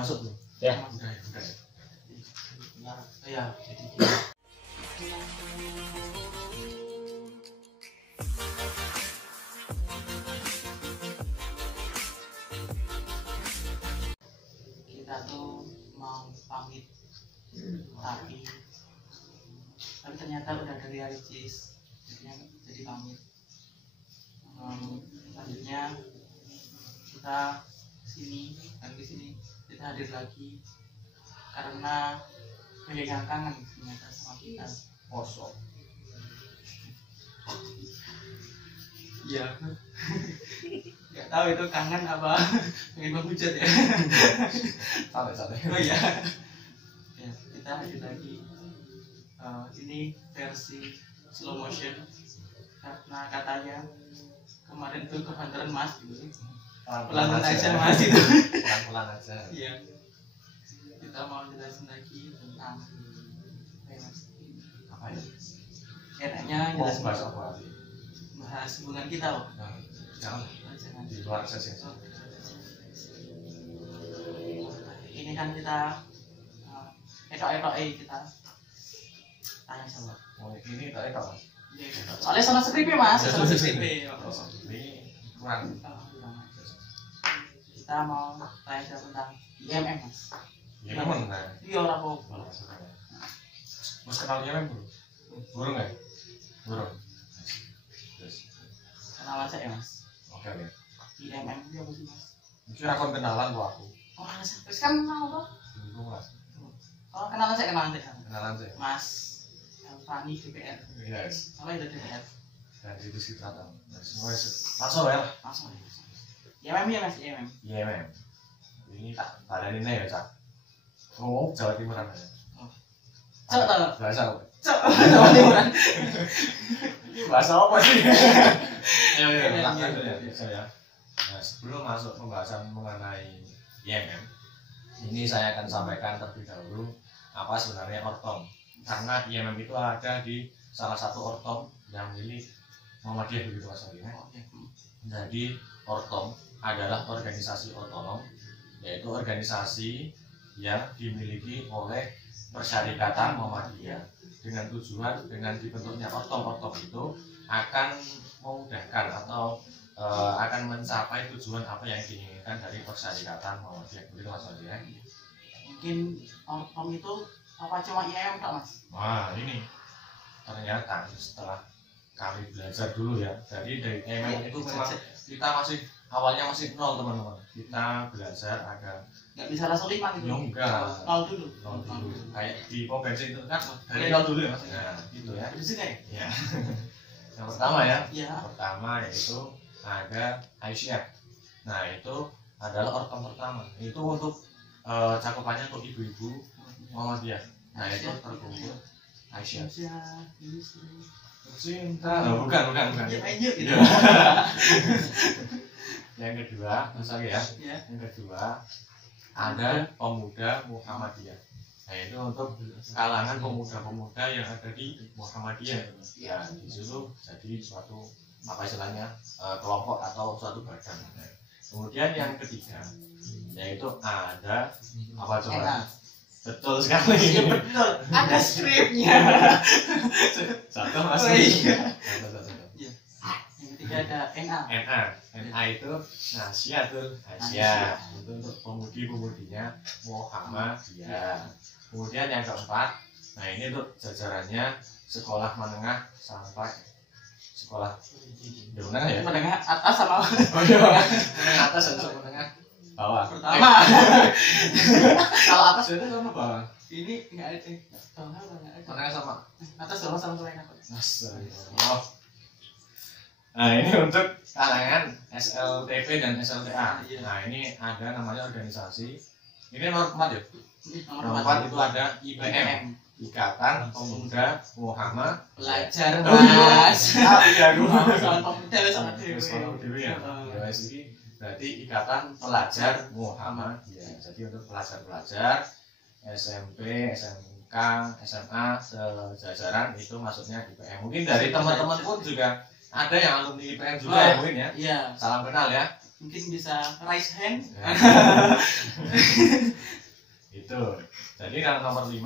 masuk tuh. Ya. Udah ya. Ya, jadi kita tuh mau pamit, tapi ternyata udah dari Ricis, jadi pamit. Selanjutnya kita kesini kita hadir lagi karena banyak yang kangen ternyata sama kita. Kosong. Iya. Nggak tahu itu kangen apa pengen menghujat ya. Santai. Oh iya. Ya, kita hadir lagi. Ini versi slow motion karena katanya kemarin tuh kebanteran Mas gitu. Pelan aja Mas itu. Pelan-pelan aja. Iya. Kita mau jelasin lagi tentang Apa ya? enaknya Mau jelasin bahas apa lagi? bahas hubungan kita loh. Jangan Jangan. di luar sesi. Ini kan kita etok kita tanya sama. Oh, ini tadi apa? Soalnya salah skripnya Mas, salah skripnya. Ini kurang. Kita mau tanya tentang IMM Mas. Ya memang nah. Iya orang mau. Mas kenal IMM belum? Burung ya? Burung. Terus. Kenalan saya Mas. Oke. IMM itu apa sih Mas? Mungkin aku kenalan tuh aku. Oh terus kan kenal apa? Bingung lah. Oh kenalan saya. Kenalan saya. Mas Fani DPR. Yes. Apa itu DPR? Dan itu sekitar tahun. Langsung ya. Langsung. IMM ya Mas IMM. IMM. Ini tak balanin ya Cak. Oh Jawa Timuran ya. Cok tau. Bahasa apa? Cok Jawa Timuran. Ini bahasa apa sih? Iya. Saya. Nah, sebelum masuk pembahasan mengenai IMM, ini saya akan sampaikan terlebih dahulu apa sebenarnya ortom. Karena IMM itu ada di salah satu ortom yang milik Muhammadiyah begitu Mas Ari. Jadi ortom adalah organisasi otonom, yaitu organisasi yang dimiliki oleh Persyarikatan Muhammadiyah dengan tujuan dengan dibentuknya ortom itu akan memudahkan atau akan mencapai tujuan apa yang diinginkan dari Persyarikatan Muhammadiyah begitu Mas Ari ya. Mungkin ortom itu apa cuma IMM tak Mas? Wah ini ternyata setelah kami belajar dulu ya, jadi dari IMM itu memang kita awalnya masih nol teman-teman. Kita belajar agak Nggak bisa langsung 5 gitu. ya enggak Nol dulu. kayak di pom bensin itu kan dari nol dulu ya Mas. Nah gitu ya. Di sini Ya. Yang pertama ya. ya. Pertama yaitu ada Aisyah. Nah itu adalah ortom pertama. Itu untuk cakupannya untuk ibu-ibu Muhammadiyah. Nah itu terkumpul Aisyah. Cinta. Oh, bukan. Ya ayo gitu. Yang kedua, misalnya ya. Ya. Yang kedua ada pemuda Muhammadiyah. Nah itu untuk kalangan pemuda-pemuda yang ada di Muhammadiyah. Ya di situ jadi suatu apa istilahnya kelompok atau suatu badan. Kemudian yang ketiga yaitu ada apa coba? Betul sekali. Ya betul. Ada skripnya. Satu Mas. Oh, iya. Satu. Yang ketiga ada NA. NA itu Nasyiatul Aisyah. Itu untuk pemudi-pemudinya Muhammadiyah. Kemudian yang keempat, nah ini untuk jajarannya sekolah menengah sampai sekolah menengah ya. Menengah atas sama Oh iya, menengah atas dan menengah bawah. pertama. Kalau atas itu sama bawah. Ini nggak ada. Bawah nggak ada. Menengah sama Atas bawah sama selain apa? Oh. Nah ini untuk kalangan SLTP dan SLTA. Nah ini ada namanya organisasi. Ini nomor 4 ya. Nomor 4 itu ada IPM, Ikatan Pemuda Muhammad Belajar Mas. Iya gua. Soal pemuda sama Dewi ya. Ini berarti Ikatan Pelajar Muhammadiyah. Jadi untuk pelajar-pelajar SMP, SMK, SMA sejajaran itu maksudnya IPM. Mungkin dari teman-teman pun juga ada yang alumni IPM juga ya mungkin ya. Iya. Salam kenal ya. mungkin bisa raise hand. Itu jadi yang nomor 5,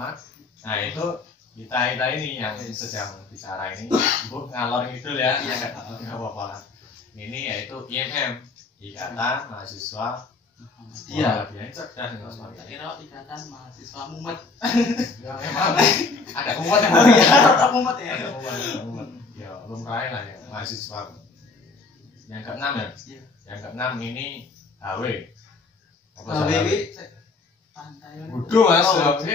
nah itu kita ini yang sedang bicara ini bu ngalor ngidul ya, nggak apa-apa. Ini yaitu IMM, Ikatan Mahasiswa Muhammadiyah Cerdas Nusantara. Kira Ikatan Mahasiswa Mumet. Ya memang ada umat yang Ada mumet ya. ada umat. Ya lumrah lah ya mahasiswa. Yang keenam ya. Iya. Yang keenam ini HW. Apa HWW pantai. Budu mas. HW.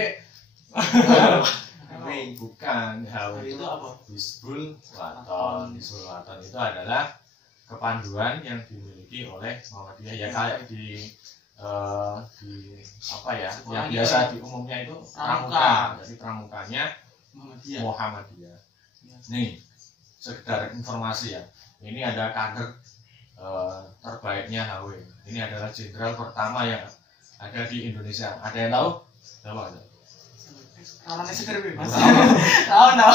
HW. Bukan HW Itu apa? Hizbul Waton. Hizbul Waton itu adalah kepanduan yang dimiliki oleh Muhammadiyah ya kayak di apa ya sekolah yang biasa di umumnya itu pramuka. Jadi pramukanya Muhammadiyah. Nih sekedar informasi ya, ini ada kader terbaiknya HW. Ini adalah jenderal pertama yang ada di Indonesia. Ada yang tahu? Tahu nggak? Kawannya seger mas. Tahu. Nggak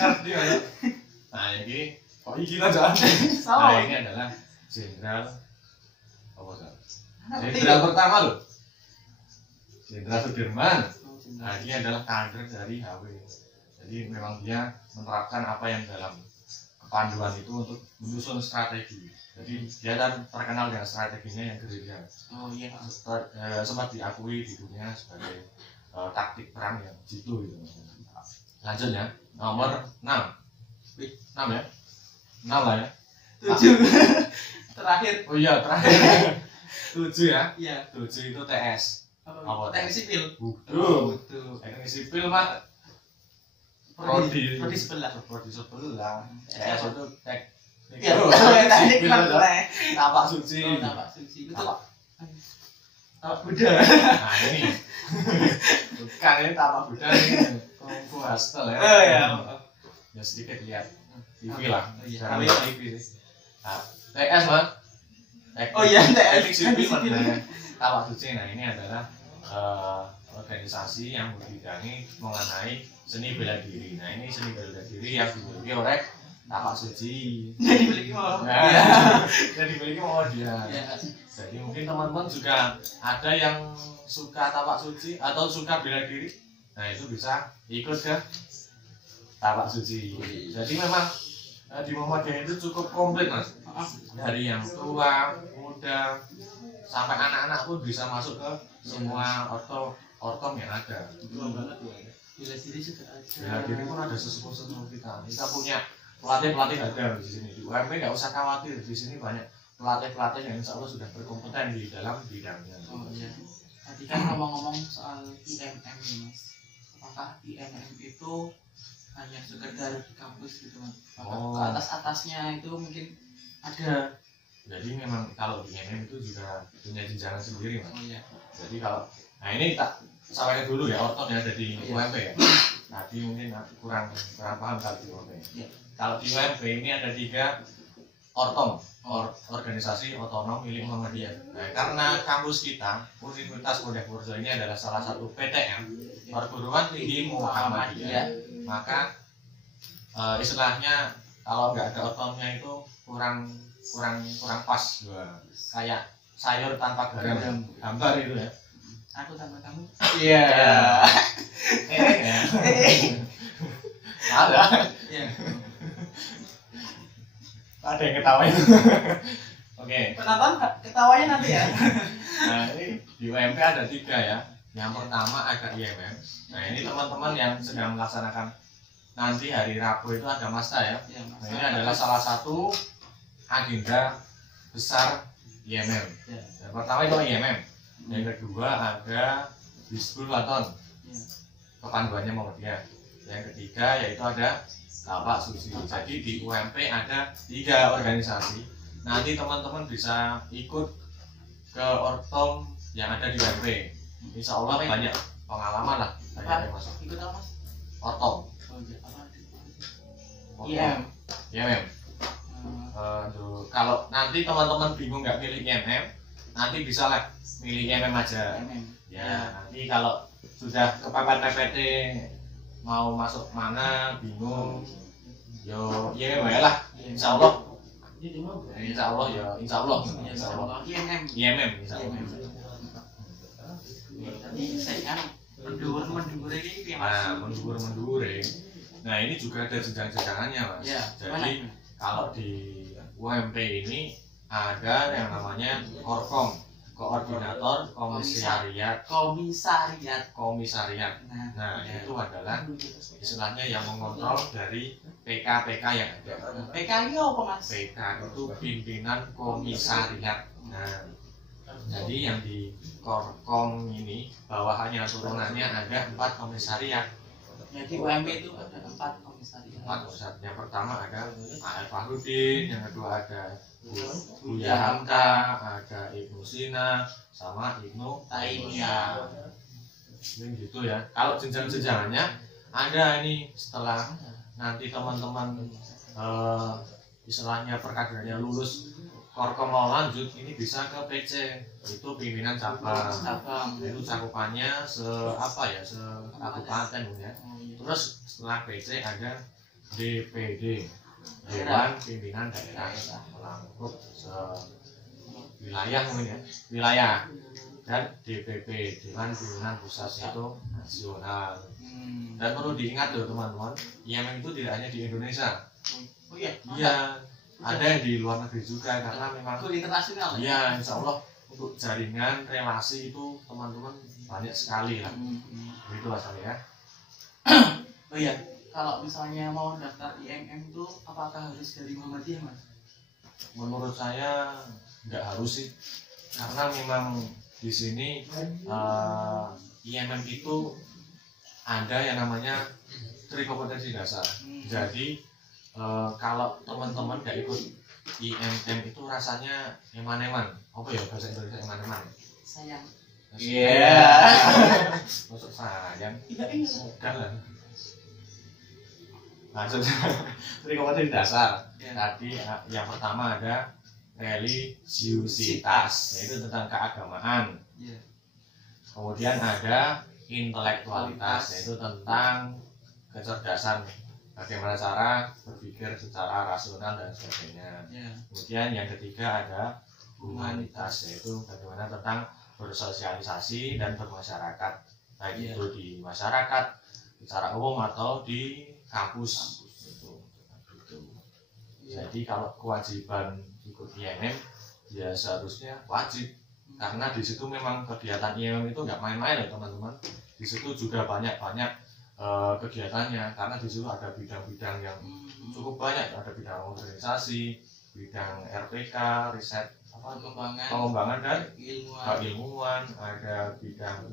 ngerti mas. Nah ini kok kita jangan. Nah ini adalah jenderal apa sih? Jenderal pertama loh. Jenderal Sudirman. Nah ini adalah kader dari HW. Jadi memang dia menerapkan apa yang dalam kepanduan itu untuk menyusun strategi. Jadi dia kan terkenal dengan strateginya yang gerilya. Oh iya. Sempat diakui di dunia sebagai taktik perang yang jitu gitu. Lanjut ya, nomor 6. 6 ya? 6 lah ya? 7. Terakhir. Oh iya terakhir. 7 ya? Iya. 7 itu TS. Apa? Teknik sipil. Butuh. Teknik sipil mah prodi sebelah. Prodi sebelah. TS itu teknik. Iya. Teknik meneh. Tapak suci. Oh, tapak suci. Itu tapak Buddha. Nah ini. Bukan ini tapak Buddha ini. Kungfu hostel ya. Oh ya. Ya sedikit lihat TV lah. Iya. Jarang lihat TV sih. Nah, TS mah. Oh iya, teknik sipil mana? Tapak suci. Nah ini adalah organisasi yang berbidangi mengenai seni bela diri. Nah ini seni bela diri yang dimiliki oleh tapak suci. Jadi beli mau. Jadi dimiliki Muhammadiyah. Jadi mungkin teman-teman juga ada yang suka tapak suci atau suka bela diri. Nah itu bisa ikut ke tapak suci. Jadi memang di Muhammadiyah itu cukup komplit mas. Dari yang tua, muda, sampai anak-anak pun bisa masuk ke semua ortom yang ada. Betul banget ya. Bela diri juga ada. Bela diri pun ada sesepuh kita. Kita punya pelatih ada di sini. Di UMP nggak usah khawatir. Di sini banyak pelatih yang insya Allah sudah berkompeten di dalam bidangnya. Oh iya. Tadi kan ngomong-ngomong soal IMM nih mas. Apakah IMM itu hanya sekedar di kampus gitu mas? Ke atas-atasnya itu mungkin ada. Jadi memang kalau di IMM itu juga punya jenjang sendiri mas. Oh iya. Jadi kalau nah ini tak sampaikan dulu ya ortom yang ada di UMP ya. Tadi mungkin kurang paham kalau di UMP. Iya. Kalau di UMP ini ada 3 ortom, organisasi otonom milik Muhammadiyah. Nah, karena kampus kita Universitas Pondok ini adalah salah satu PTM, perguruan tinggi Muhammadiyah, maka istilahnya kalau nggak ada otomnya itu kurang pas, kayak sayur tanpa garam, hambar itu ya. Aku tanpa kamu. Iya. Ada. Iya. Ada yang ketawain. Oke. Penonton ketawanya nanti ya. Nah ini di UMP ada 3 ya. Yang pertama ada IMM. Nah ini teman-teman yang sedang melaksanakan nanti hari Rabu itu ada masa ya. Nah ini adalah salah satu agenda besar IMM. Yang pertama itu IMM. Yang kedua ada Hizbul Waton. Kepanduannya Muhammadiyah. Yang ketiga yaitu ada tapak suci. Jadi di UMP ada 3 organisasi. Nanti teman-teman bisa ikut ke ortom yang ada di UMP. Insya Allah banyak pengalaman lah. Banyak yang masuk. Ikut apa mas? Ortom. IM. IMM. Kalau nanti teman-teman bingung nggak milih IMM, nanti bisa lah milih IMM aja. Ya nanti kalau sudah kepepet PPT mau masuk mana bingung, yo IMM ya lah. Insya Allah Insya Allah ya, insya Allah. IMM. IMM, insya Allah. Tadi saya kan mendur ini Nah, Mas. mendur. Nah, ini juga ada jenjang-jenjangannya, Mas. Ya, Jadi kalau di UMP ini ada yang namanya Korkom, Koordinator Komisariat. Nah, itu adalah istilahnya yang mengontrol dari PK yang ada. PK ini apa Mas? PK itu pimpinan komisariat. Nah, jadi yang di Korkom ini bawahannya turunannya ada 4 komisariat. Jadi UMP itu ada 4 komisariat. 4 komisariat. Yang pertama ada A.F. Fahrudin, yang kedua ada Buya Hamka, ada Ibnu Sina, sama Ibnu Taimiyah. Ini gitu ya. Kalau jenjang-jenjangannya ada ini setelah nanti teman-teman istilahnya perkaderannya lulus Korkom mau lanjut, ini bisa ke PC, itu pimpinan cabang. Itu cakupannya kabupaten ya. Terus setelah PC ada DPD, Dewan Pimpinan Daerah, melangkup wilayah mungkin ya, wilayah. Dan DPP, Dewan Pimpinan Pusat itu nasional. Dan perlu diingat loh teman-teman, IMM itu tidak hanya di Indonesia. Oh iya. Iya, ada yang di luar negeri juga karena memang Itu internasional. iya, insya Allah untuk jaringan relasi itu teman-teman banyak sekali lah. Itu asalnya ya. Oh iya, kalau misalnya mau daftar IMM itu apakah harus dari Muhammadiyah Mas? Menurut saya nggak harus sih, karena memang di sini IMM itu ada yang namanya trikompetensi dasar. Jadi kalau teman-teman nggak ikut IMM itu rasanya eman-eman. Apa ya bahasa Indonesia eman-eman? Sayang. Iya. Masuk sayang. Udah lah. Maksudnya trikompetensi dasar. Tadi yang pertama ada religiusitas, yaitu tentang keagamaan. Kemudian ada intelektualitas, yaitu tentang kecerdasan, bagaimana cara berpikir secara rasional dan sebagainya. Kemudian yang ketiga ada humanitas, yaitu bagaimana tentang bersosialisasi dan bermasyarakat, baik itu di masyarakat secara umum atau di kampus. Jadi kalau kewajiban ikut IMM ya seharusnya wajib, karena di situ memang kegiatan IMM itu nggak main-main ya teman-teman. Di situ juga banyak kegiatannya, karena di situ ada bidang-bidang yang cukup banyak, ada bidang organisasi, bidang RPK, riset pengembangan dan keilmuan, ada bidang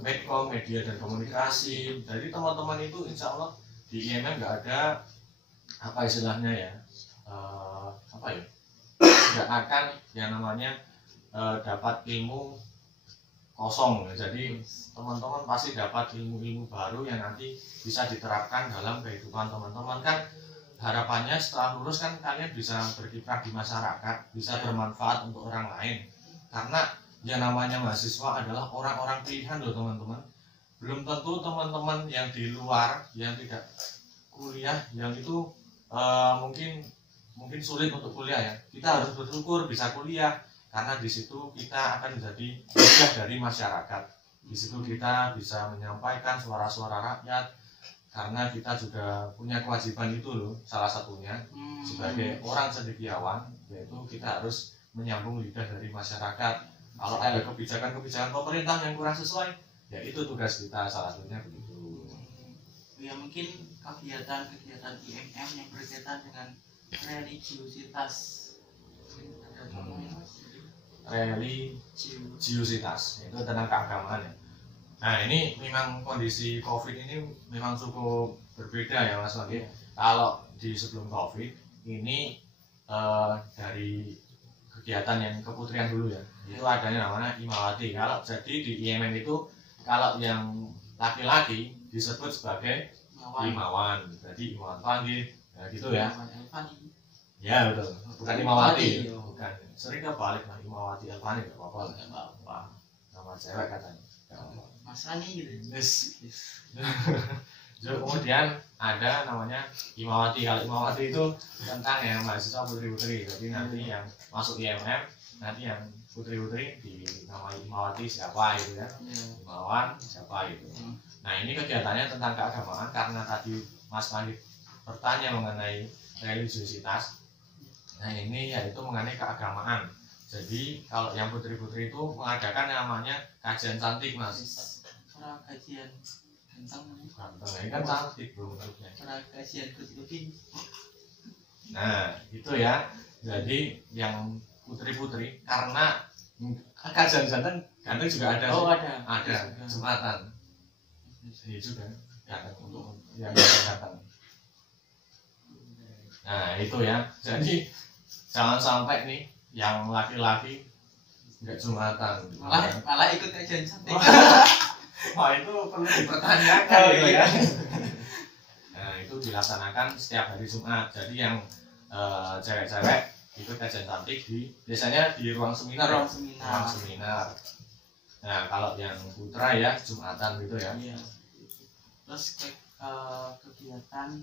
medcom, media dan komunikasi. Jadi teman-teman itu insya Allah di IMM nggak ada apa istilahnya ya, nggak akan yang namanya dapat ilmu kosong. Jadi teman-teman pasti dapat ilmu-ilmu baru yang nanti bisa diterapkan dalam kehidupan teman-teman. Kan harapannya setelah lulus kan kalian bisa berkiprah di masyarakat, bisa bermanfaat untuk orang lain. Karena yang namanya mahasiswa adalah orang-orang pilihan loh teman-teman. Belum tentu teman-teman yang di luar yang tidak kuliah yang itu mungkin sulit untuk kuliah ya. Kita harus bersyukur bisa kuliah, karena di situ kita akan menjadi bagian dari masyarakat. Di situ kita bisa menyampaikan suara-suara rakyat, karena kita juga punya kewajiban itu loh, salah satunya sebagai orang cendekiawan, yaitu kita harus menyambung lidah dari masyarakat. Kalau ada kebijakan-kebijakan pemerintah yang kurang sesuai, ya itu tugas kita, salah satunya begitu. Ya mungkin kegiatan IMM yang berkaitan dengan religiusitas. Religiusitas itu tentang keagamaan ya. Nah ini memang kondisi COVID ini memang cukup berbeda ya Mas Wagi. Kalau di sebelum COVID ini dari kegiatan yang keputrian dulu ya, itu adanya namanya Imawati. Kalau jadi di IMM itu kalau yang laki-laki disebut sebagai Imawan, jadi Imawan Panggi, ya gitu ya. Ya betul, bukan Imawati, bukan. Sering kebalik lah, Imawati Elvani nggak apa-apa, nama cewek katanya. Mas Rani gitu. Kemudian ada namanya Himawati. Kalau Himawati itu tentang yang mahasiswa putri-putri. Jadi nanti yang masuk IMM, nanti yang putri-putri di nama Himawati siapa itu ya, Himawan siapa itu. Nah ini kegiatannya tentang keagamaan karena tadi Mas Mandi bertanya mengenai religiositas. Nah ini yaitu mengenai keagamaan. Jadi kalau yang putri-putri itu mengadakan namanya kajian cantik Mas. Kajian Ganteng, ini kan cantik bro bentuknya. Kajian kucing. Nah itu ya. Jadi yang putri-putri karena kajian ganteng juga ada. Oh sih. ada. Ada Jumatan. Iya juga. Ganteng untuk yang ganteng. Nah itu ya. Jadi jangan sampai nih yang laki-laki nggak Jumatan. Malah ikut kajian cantik. Wah itu perlu dipertanyakan Oh, gitu iya. ya. Nah itu dilaksanakan setiap hari Jumat. Jadi yang cewek-cewek ikut kajian cantik biasanya di ruang seminar. Ruang Ya? seminar. Ruang seminar. Nah kalau yang putra ya Jumatan gitu ya. Iya. Terus kegiatan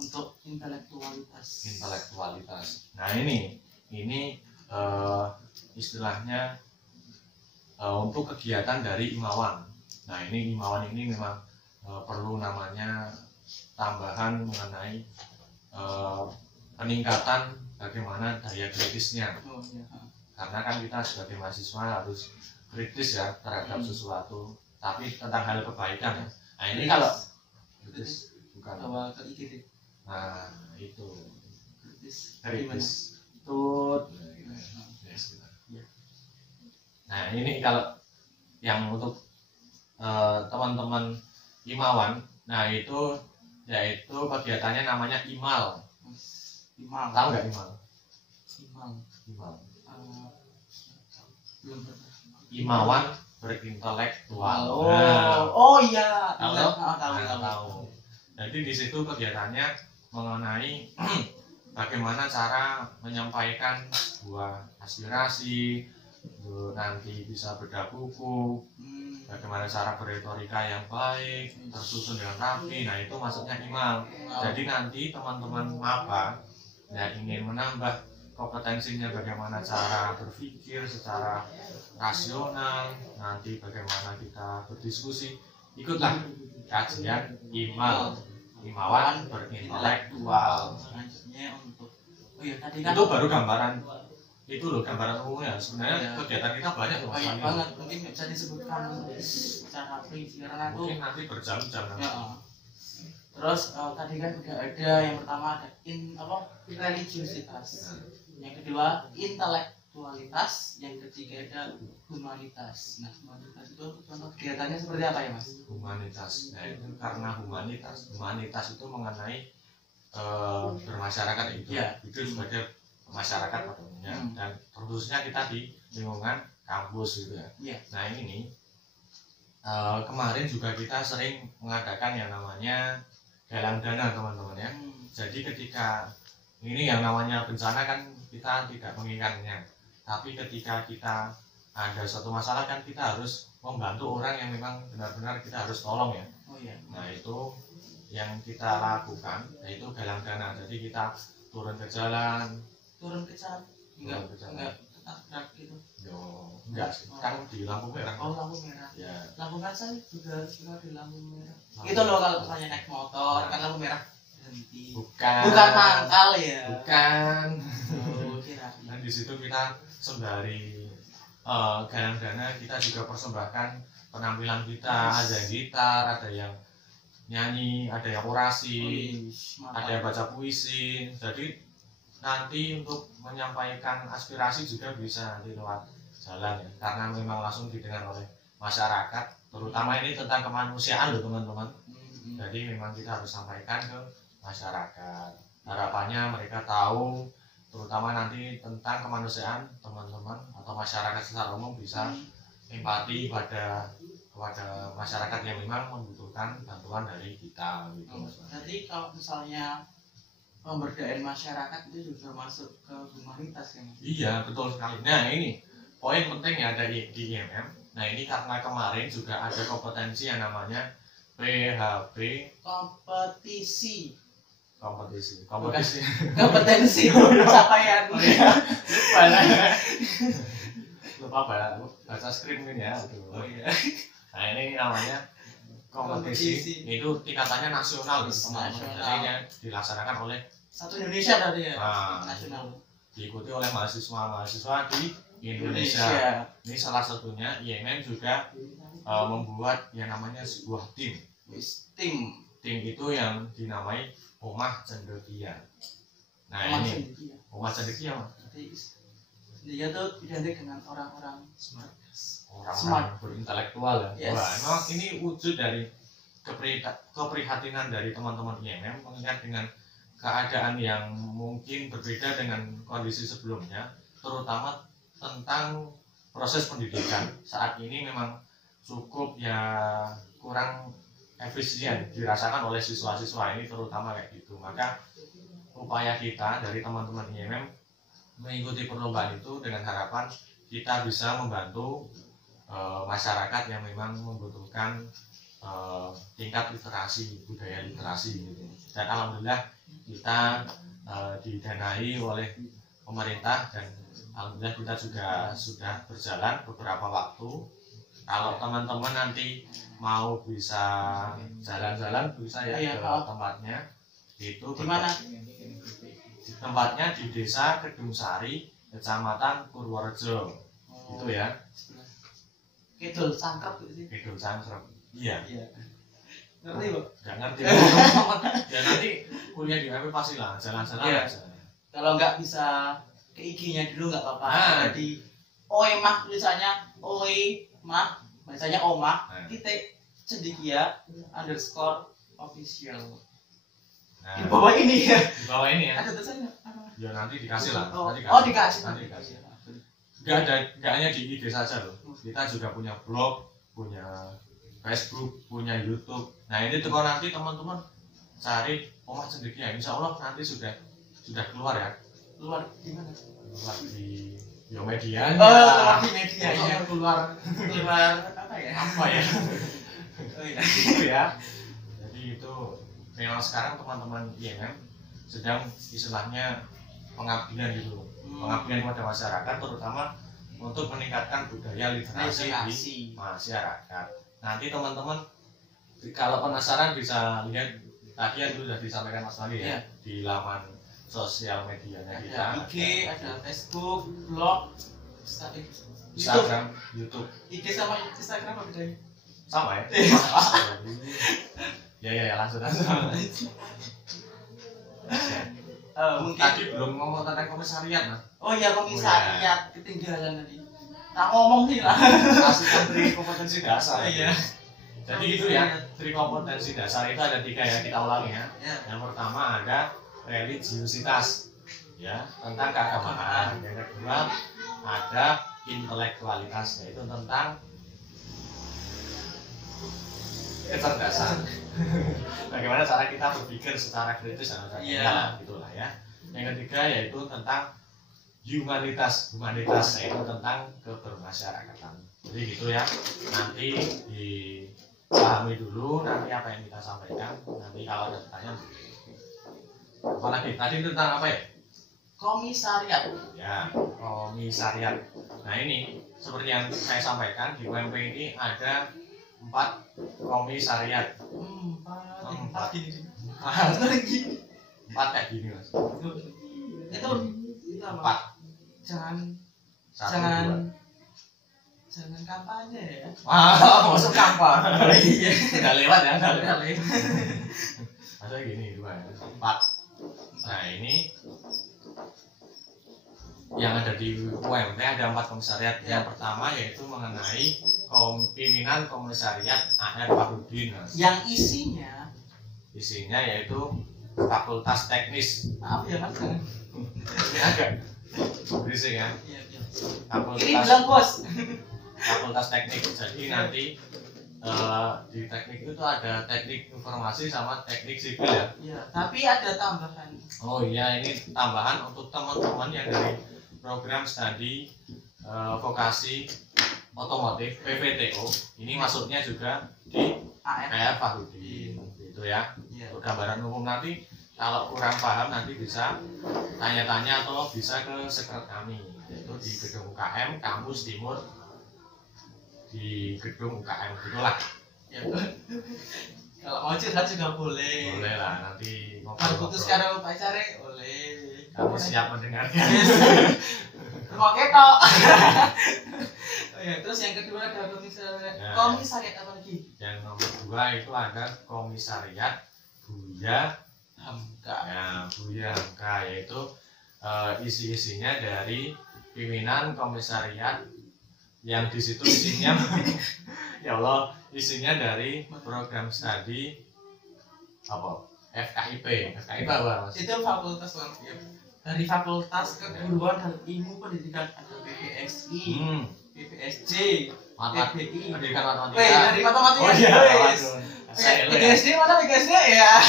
untuk intelektualitas. Nah ini istilahnya untuk kegiatan dari Imawan. Nah ini Imawan ini memang perlu namanya tambahan mengenai peningkatan bagaimana daya kritisnya. Oh, iya. Karena kan kita sebagai mahasiswa harus kritis ya terhadap sesuatu, tapi tentang hal kebaikan ya. Nah ini kalau kritis bukan. Bawa ke IGD. Nah itu Kritis. kritis tut. Nah ini kalau yang untuk teman-teman Imawan, nah itu yaitu kegiatannya namanya Imal. Imal. Tahu nggak Imal? Imal. Belum pernah. Imawan berintelektual. Oh iya. Tahu. Jadi di situ kegiatannya mengenai bagaimana cara menyampaikan sebuah aspirasi, nanti bisa bedah buku, bagaimana cara berretorika yang baik, tersusun dengan rapi. Nah itu maksudnya Imal. Jadi nanti teman-teman maba yang ingin menambah kompetensinya bagaimana cara berpikir secara rasional, nanti bagaimana kita berdiskusi, ikutlah kajian Imal. Imawan berintelektual. Selanjutnya untuk tadi kan Itu baru gambaran itu loh, gambaran umumnya. Sebenarnya kegiatan kita banyak loh. banyak banget, mungkin nggak bisa disebutkan secara rinci karena tuh Mungkin nanti berjam-jam. Terus tadi kan udah ada yang pertama ada religiositas, yang kedua intelektualitas, yang ketiga ada humanitas. Nah humanitas itu contoh kegiatannya seperti apa ya Mas? Humanitas, nah itu karena humanitas itu mengenai bermasyarakat itu sebagai masyarakat pada umumnya dan khususnya kita di lingkungan kampus gitu ya. Nah ini kemarin juga kita sering mengadakan yang namanya galang dana teman-teman ya. Jadi ketika ini yang namanya bencana kan kita tidak menginginkannya, tapi ketika kita ada suatu masalah kan kita harus membantu orang yang memang benar-benar kita harus tolong ya. Nah itu yang kita lakukan yaitu galang dana. Jadi kita turun ke jalan. Enggak tetap gerak gitu. Enggak sih, kan di lampu merah. Oh lampu merah. Ya. Lampu merah saya juga di lampu merah. Itu loh kalau misalnya naik motor kan lampu merah berhenti. Bukan mangkal ya. Bukan. Kira. Dan di situ kita sembari galang dana kita juga persembahkan penampilan kita, ada yang gitar, ada yang nyanyi, ada yang orasi, ada yang baca puisi. Jadi nanti untuk menyampaikan aspirasi juga bisa nanti lewat jalan ya, karena memang langsung didengar oleh masyarakat, terutama ini tentang kemanusiaan loh teman-teman. Jadi memang kita harus sampaikan ke masyarakat, harapannya mereka tahu terutama nanti tentang kemanusiaan teman-teman atau masyarakat secara umum bisa empati kepada masyarakat yang memang membutuhkan bantuan dari kita gitu. Jadi kalau misalnya pemberdayaan masyarakat itu juga masuk ke humanitas kan? Iya betul sekali. Nah ini poin penting ya dari di IMM. Nah ini karena kemarin juga ada kompetensi yang namanya PHB kompetisi kompetensi pencapaian. Lupa lah. Lupa baca skrip ini ya. Oh iya. Nah ini namanya kompetisi. Itu tingkatannya nasional, teman-teman. Jadi ini dilaksanakan oleh satu Indonesia tadi ya. Nasional. Diikuti oleh mahasiswa di Indonesia. Ini salah satunya IMM juga membuat yang namanya sebuah tim. Tim itu yang dinamai Omah Cendekia. Nah ini Omah Cendekia. Dia tuh identik dengan orang-orang smart. Orang berintelektual ya. Yes. Wah, memang ini wujud dari keprihatinan dari teman-teman IMM mengingat dengan keadaan yang mungkin berbeda dengan kondisi sebelumnya, terutama tentang proses pendidikan. Saat ini memang cukup ya kurang efisien dirasakan oleh siswa-siswa ini, terutama kayak gitu. Maka upaya kita dari teman-teman IMM mengikuti perlombaan itu dengan harapan kita bisa membantu masyarakat yang memang membutuhkan tingkat literasi, budaya literasi gitu. Dan alhamdulillah kita didanai oleh pemerintah dan alhamdulillah kita juga sudah berjalan beberapa waktu. Kalau teman-teman nanti mau bisa jalan-jalan bisa ya ke tempatnya. Itu di mana? Tempatnya di Desa Kedung Sari, Kecamatan Purworejo. Itu ya. Kidul Cangkrep gitu sih. Kidul Cangkrep. Iya. Ngerti, Bu? Enggak ngerti. Ya nanti kuliah di UMP pasti lah jalan-jalan aja. Kalau nggak bisa ke IG-nya dulu nggak apa-apa. Jadi Oemah tulisannya Oemah, bacanya Omah titik Cendekia _official. Nah, di bawah ini ya. Di bawah ini ya. Ada tulisannya apa? Ya nanti dikasih lah. Dikasih. Nanti dikasih. Enggak hanya di IG saja loh. Kita juga punya blog, punya Facebook, punya YouTube. Nah ini tuh kalau nanti teman-teman cari Omah Cendekia, insya Allah nanti sudah keluar ya. Keluar di mana? Keluar di Biomedia. Keluar di media ya. Keluar apa ya? Apa ya? Oh iya. Itu ya. Jadi itu memang sekarang teman-teman IMM sedang istilahnya pengabdian gitu. Pengabdian kepada masyarakat, terutama untuk meningkatkan budaya literasi di masyarakat. Nanti teman-teman kalau penasaran bisa lihat tadi yang sudah disampaikan Mas Mali ya, di laman sosial medianya kita. Ada IG, ada Facebook, blog, Instagram, YouTube. IG sama Instagram apa bedanya? Sama ya? Ya langsung. Mungkin tadi belum ngomong tentang komisariat, Mas. Oh iya, komisariat ketinggalan tadi. Tak ngomong sih lah. Aslikan tri kompetensi dasar. Iya. Jadi itu ya, tri kompetensi dasar itu ada 3 ya, kita ulangi ya. Yang pertama ada religiusitas, ya, tentang keagamaan. Yang kedua ada intelektualitas, yaitu tentang kecerdasan. Bagaimana cara kita berpikir secara kritis dan sebagainya, gitulah ya. Yang ketiga yaitu tentang humanitas, yaitu tentang kebermasyarakatan. Jadi gitu ya. Nanti dipahami dulu nanti apa yang kita sampaikan. Nanti kalau ada pertanyaan, apalagi tadi tentang apa ya? Komisariat. Ya, komisariat. Nah ini seperti yang saya sampaikan di UMP ini ada 4 komisariat. 4 gini. 4 kayak gini Mas. Itu 4. Jangan kampanye ya. Masuk kampanye. Iya. Udah lewat ya, udah lewat. lewat. Maksudnya gini 4. Nah ini yang ada di UMP ada 4 komisariat. Yang pertama yaitu mengenai pimpinan komisariat AR Fahrudin. Yang isinya yaitu Fakultas Teknis. Maaf ya Mas. Ini agak berisik ya. Iya. Ini bilang bos. Fakultas Teknik. Jadi nanti di teknik itu ada teknik informasi sama teknik sipil ya. Iya, tapi ada tambahan. Oh iya, ini tambahan untuk teman-teman yang dari program studi vokasi otomotif PVTO. Ini masuknya juga di AR. Fahrudin gitu ya. Iya. Untuk gambaran umum nanti kalau kurang paham nanti bisa tanya-tanya atau bisa ke sekret kami yaitu di gedung UKM Kampus Timur di gedung UKM gitulah. Ya, kalau mau curhat juga boleh. Boleh lah nanti Kalau putus karo pacare boleh. kami siap mendengarkan. Mau ketok. Oh ya, terus yang kedua ada komisariat apa lagi? Yang nomor 2 itu ada komisariat Buya Hamka. Ya, Buya Hamka yaitu isi-isinya dari pimpinan komisariat yang di situ isinya ya Allah isinya dari program studi apa FKIP apa Mas? Itu fakultas dari Fakultas Keguruan dan Ilmu Pendidikan ada PPSI, PPSJ, PBI. Pendidikan matematika. Dari matematika. Oh iya. PGSD mana PGSD ya?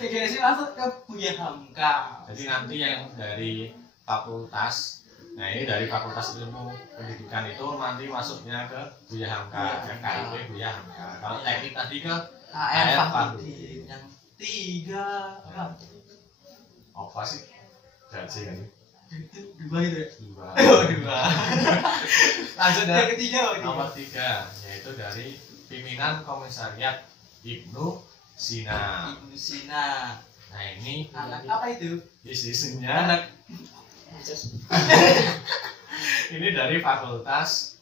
PGSD masuk ke Buya Hamka. Jadi nanti yang dari fakultas, nah ini dari Fakultas Ilmu Pendidikan itu nanti masuknya ke Buya Hamka, FKIP Buya Hamka. Kalau teknik tadi ke AR Fahrudin. Yang 3 apa sih? Jadi kan? 2 itu ya? 2. Oh 2. Lanjut yang ketiga. Nomor 3 yaitu dari pimpinan komisariat Ibnu Sina. Ibnu Sina. Nah ini Anak apa itu? isinya Anak. ini dari Fakultas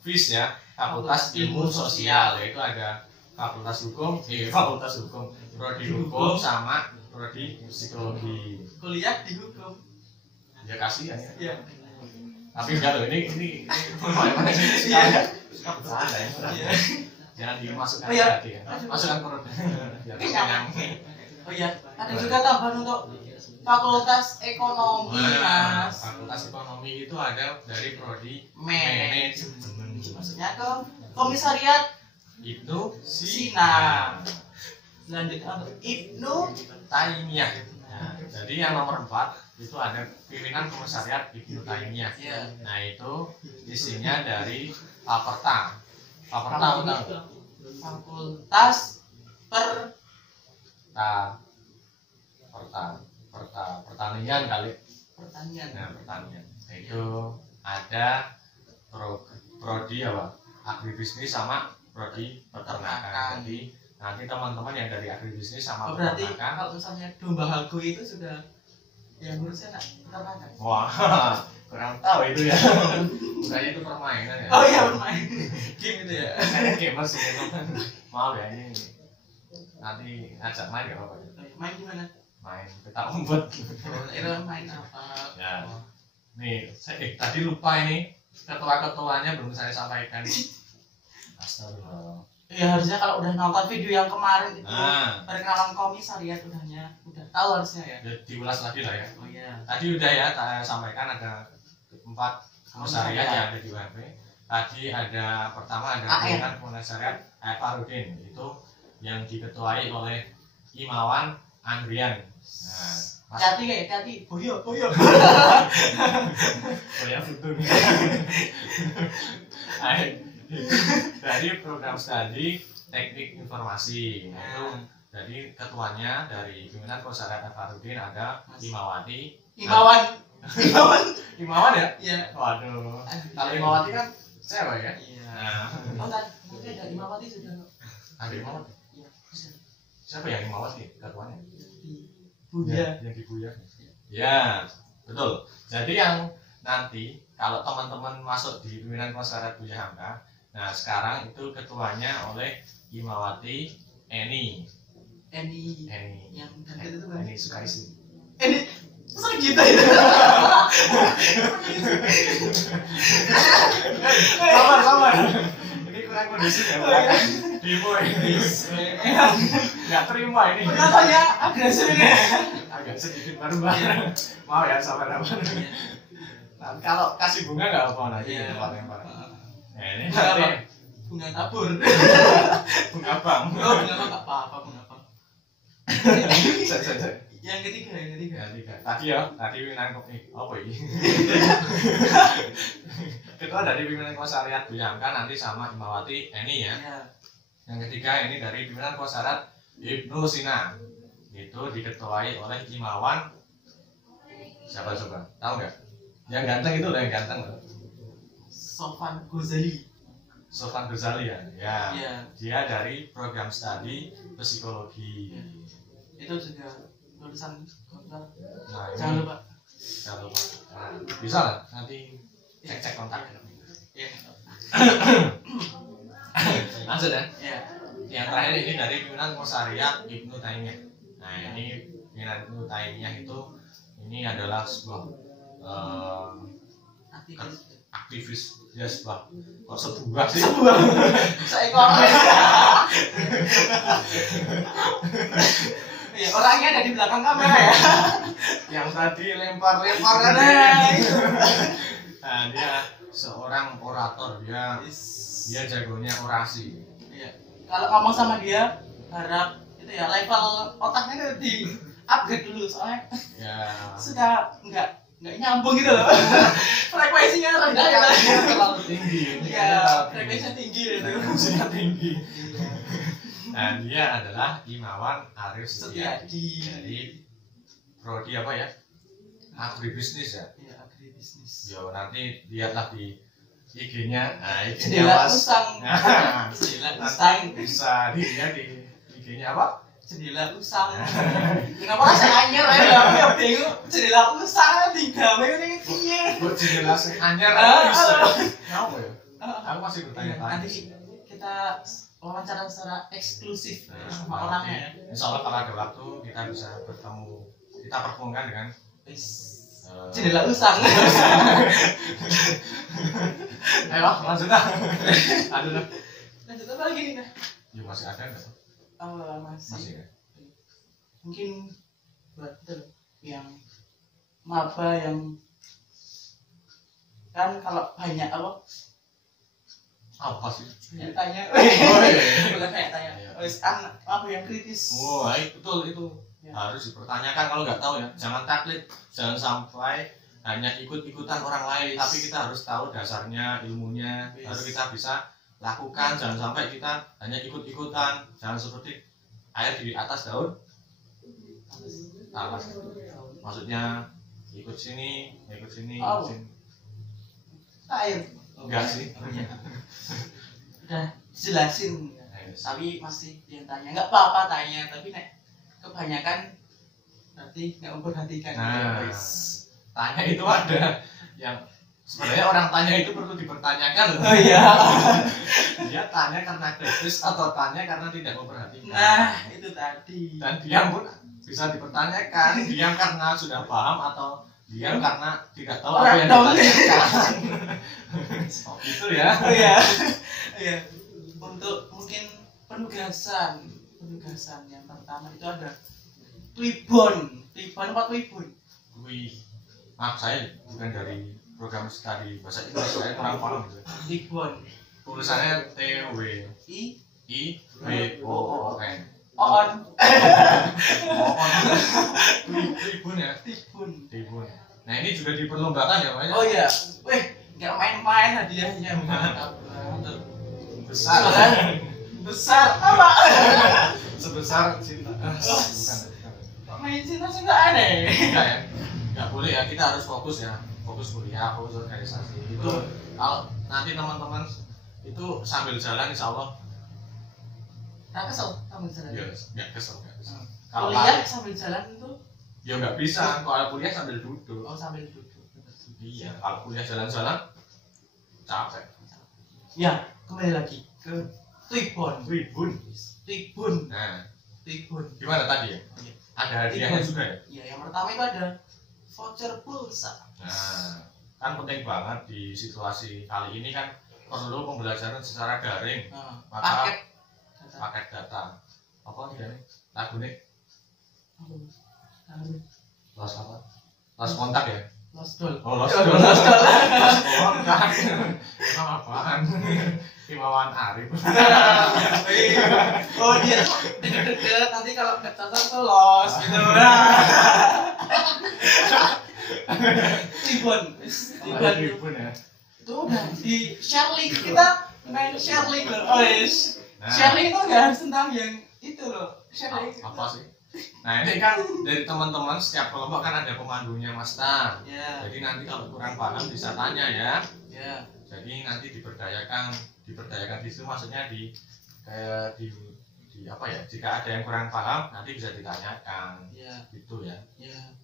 FIS ya, Fakultas Ilmu Sosial, yaitu ada Fakultas Hukum, Prodi Hukum sama Prodi Psikologi. Kuliah di hukum. Ya kasihan ya. Iya. Tapi enggak loh, ini mana sih suka bercanda ya. Iya. Jangan dimasukkan Oh, iya. hati ya. Masukkan perut. Biar kenyang. Oh iya, ada juga tambahan untuk Fakultas Ekonomi, Mas. Fakultas Ekonomi itu ada dari Prodi Manajemen. Maksudnya ke Komisariat Ibnu Sina. Selanjutnya untuk Ibnu Taimiyah. Nah, jadi yang nomor 4 itu ada pimpinan komisariat Ibnu Taimiyah. Iya. Nah itu isinya dari Faperta. Faperta betul. Fakultas Pertanian kali. Pertanian. Nah pertanian. Nah, itu ada prodi apa? Agribisnis sama prodi peternakan. Jadi nanti teman-teman yang dari agribisnis sama berarti peternakan. kalau misalnya domba hago itu sudah yang ngurusnya anak peternakan. Wah, kurang tahu itu ya. Bukannya itu permainan ya. Oh iya bermain game itu ya. Saya gamers sih itu. Maaf ya ini nanti ajak main ya apa? Main gimana? Main petak umpet. Itu main apa? Ya. Nih, tadi lupa ini ketua-ketuanya belum saya sampaikan. Astagfirullah. Ya harusnya kalau udah nonton video yang kemarin itu perkenalan komisariat udah tahu harusnya ya. Ya, diulas lagi lah ya. Oh iya. Tadi udah ya saya sampaikan ada 4 komisariat yang ada di UMP. Tadi ada pertama ada pimpinan komisariat Fahrudin itu yang diketuai oleh Imawan Andrian. Nah, Hati, boyo. Boya Futun. Dari program studi teknik informasi. Itu jadi ketuanya dari pimpinan komisariat Fahrudin ada Imawati. Imawan ya? Iya. Waduh. Kalau Imawati kan cewek ya? Iya. Nah, Oh tadi ada Imawati sudah. ada Imawati. Iya. Bisa. Siapa yang Imawati ketuanya? Buya. Yang di Buya. Ya, betul. Jadi yang nanti kalau teman-teman masuk di pimpinan komisariat Buya Hamka, nah sekarang itu ketuanya oleh Imawati Eni Yang dan itu kan. Eni Sukaisi. Masa kita itu? Sabar. Ini kurang kondisi ya, Pak. Demo ini. Nggak terima ini. Katanya agresif ini. Agak sedikit baru-baru. Mau ya, sabar. Nah, kalau kasih bunga nggak apa nanti lempar. Nah, ini nanti bunga tabur. bunga bang. Oh, bunga bang apa bunga bang. Yang ketiga. Tadi pimpinan apa ini? Ketua dari pimpinan komisariat Buya Hamka nanti sama Imawati Eni ya. Yang ketiga ini dari pimpinan Kosarat Ibnu Sina, itu diketuai oleh Imawan siapa coba? Tahu nggak? Yang ganteng itu udah yang ganteng loh. Sofan Ghazali. Sofan Ghazali ya. Ya. Iya. Dia dari program studi psikologi. Ya. Itu juga lulusan kontak. Nah, Jangan lupa. Jangan lupa. Nah, bisa lah nanti cek kontak. Iya. Lanjut ya. Iya. Yang terakhir ini dari pimpinan Musyariat Ibnu Taimiyah. Nah, ini pimpinan Ibnu Taimiyah itu ini adalah sebuah aktivis ya sebuah sih seekor ya, orangnya ada di belakang kamera ya yang tadi lempar kan nah, dia seorang orator, dia jagonya orasi ya. Kalau ngomong sama dia harap itu ya level otaknya di upgrade dulu soalnya ya sudah nggak nyambung gitu loh frekuensinya rendah ya terlalu tinggi ya frekuensinya tinggi gitu frekuensinya tinggi. Nah, dia adalah Imawan Arif Setiadi dari prodi apa ya, agribisnis ya. Iya, agribisnis. Yo, nanti lihatlah di IG-nya. Nah, Jendela Usang. Nah, Jendela Usang bisa dilihat di IG-nya apa? Jendela Usang. Kenapa saya anyar aja aku ya bingung. Jendela Usang digawe ini piye? Buat jendela sing anyar bisa. Kenapa ya? Aku masih bertanya-tanya. Nanti kita wawancara secara eksklusif sama orangnya. Insya Allah kalau ada waktu kita bisa bertemu, kita pertemukan dengan Jendela Usang. Ayo lanjut lah. Aduh. Lanjut apa lagi nih? Ya masih ada nggak? Masih ya. Mungkin buat yang maba yang kan kalau banyak apa sih? Banyak tanya. Bukan kayak tanya. Wes apa yang kritis? Oh, betul itu. Ya. Harus dipertanyakan kalau nggak tahu ya. Jangan taklid, jangan sampai hanya ikut-ikutan orang lain, tapi kita harus tahu dasarnya, ilmunya, baru kita bisa lakukan. Jangan sampai kita hanya ikut-ikutan, jangan seperti air di atas daun talas. Maksudnya ikut sini, ikut sini, ikut sini. Air enggak sih. Udah jelasin, tapi masih yang tanya. Nggak apa-apa tanya, tapi nek kebanyakan berarti nggak memperhatikan. Nah, tanya itu ada yang sebenarnya orang tanya itu perlu dipertanyakan loh. Oh iya. Dia tanya karena kritis atau tanya karena tidak memperhatikan. Nah, itu tadi. Dan diam pun bisa dipertanyakan. Diam karena sudah paham atau diam karena tidak tahu apa yang ditanyakan. Oh, itu ya. Oh iya. Iya. Untuk mungkin penugasan yang pertama itu ada Twibon apa Twibon? Maaf, saya bukan dari program studi bahasa Inggris, saya kurang paham gitu. Twibon. Tulisannya T W I B O O N. On. Tribun ya. Tribun. Nah, ini juga diperlombakan ya, Pak? Oh iya. Wih, nggak main-main hadiahnya. Besar. Besar apa? Sebesar cinta. Bukan. Main cinta aneh. Enggak ya. Enggak boleh ya, kita harus fokus ya. Fokus kuliah, fokus organisasi. Itu kalau nanti teman-teman itu sambil jalan insya Allah nggak kesel sambil jalan. Ya, nggak kesel. Kalau kuliah sambil jalan itu ya nggak bisa. Kalau kuliah sambil duduk. Oh, sambil duduk. Iya, kalau kuliah jalan-jalan capek. Ya, kembali lagi ke Twibon. Nah, Twibon. gimana tadi ya? Iya. Ada hadiahnya juga ya? Iya, yang pertama itu ada voucher pulsa. Nah, kan penting banget di situasi kali ini kan perlu pembelajaran secara daring. Maka paket data. Apa nih? Lagu nih? Los apa? Los kontak ya? Los dol. Oh, los dol. Los kontak. Emang apaan? Imawan Arif. Oh, dia deket-deket, nanti kalau nggak cocok tuh los gitu. Tribun ya. itu udah di share link, kita main share link loh. Oh yes, Nah, sharing itu nggak harus tentang yang itu loh. Sharing apa sih? Nah ini kan dari teman-teman setiap kelompok kan ada pemandunya Mas Tan. ya. Jadi nanti kalau kurang paham bisa tanya ya. Ya. Jadi nanti diberdayakan di situ maksudnya di kayak di apa ya? Jika ada yang kurang paham nanti bisa ditanyakan. Ya. Gitu ya. Ya.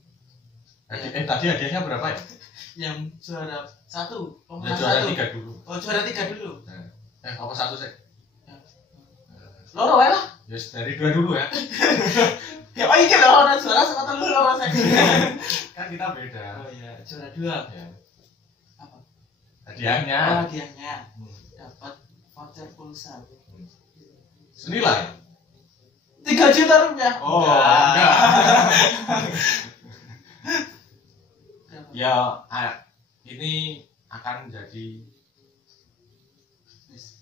Jadi, tadi hadiahnya berapa ya? Yang juara 1, Ya, juara 3 dulu. Oh, juara 3 dulu. Nah, apa 1 sih? Loro wae lah. Yes, dari 2 dulu ya. Ya oh iki lho ana juara sama telu loro saya. Kan kita beda. Oh iya, juara 2. Ya. Apa? Hadiahnya. Oh, hadiahnya dapat voucher pulsa. Senilai. 3 juta rupiah. Oh, enggak. Ya, ini akan jadi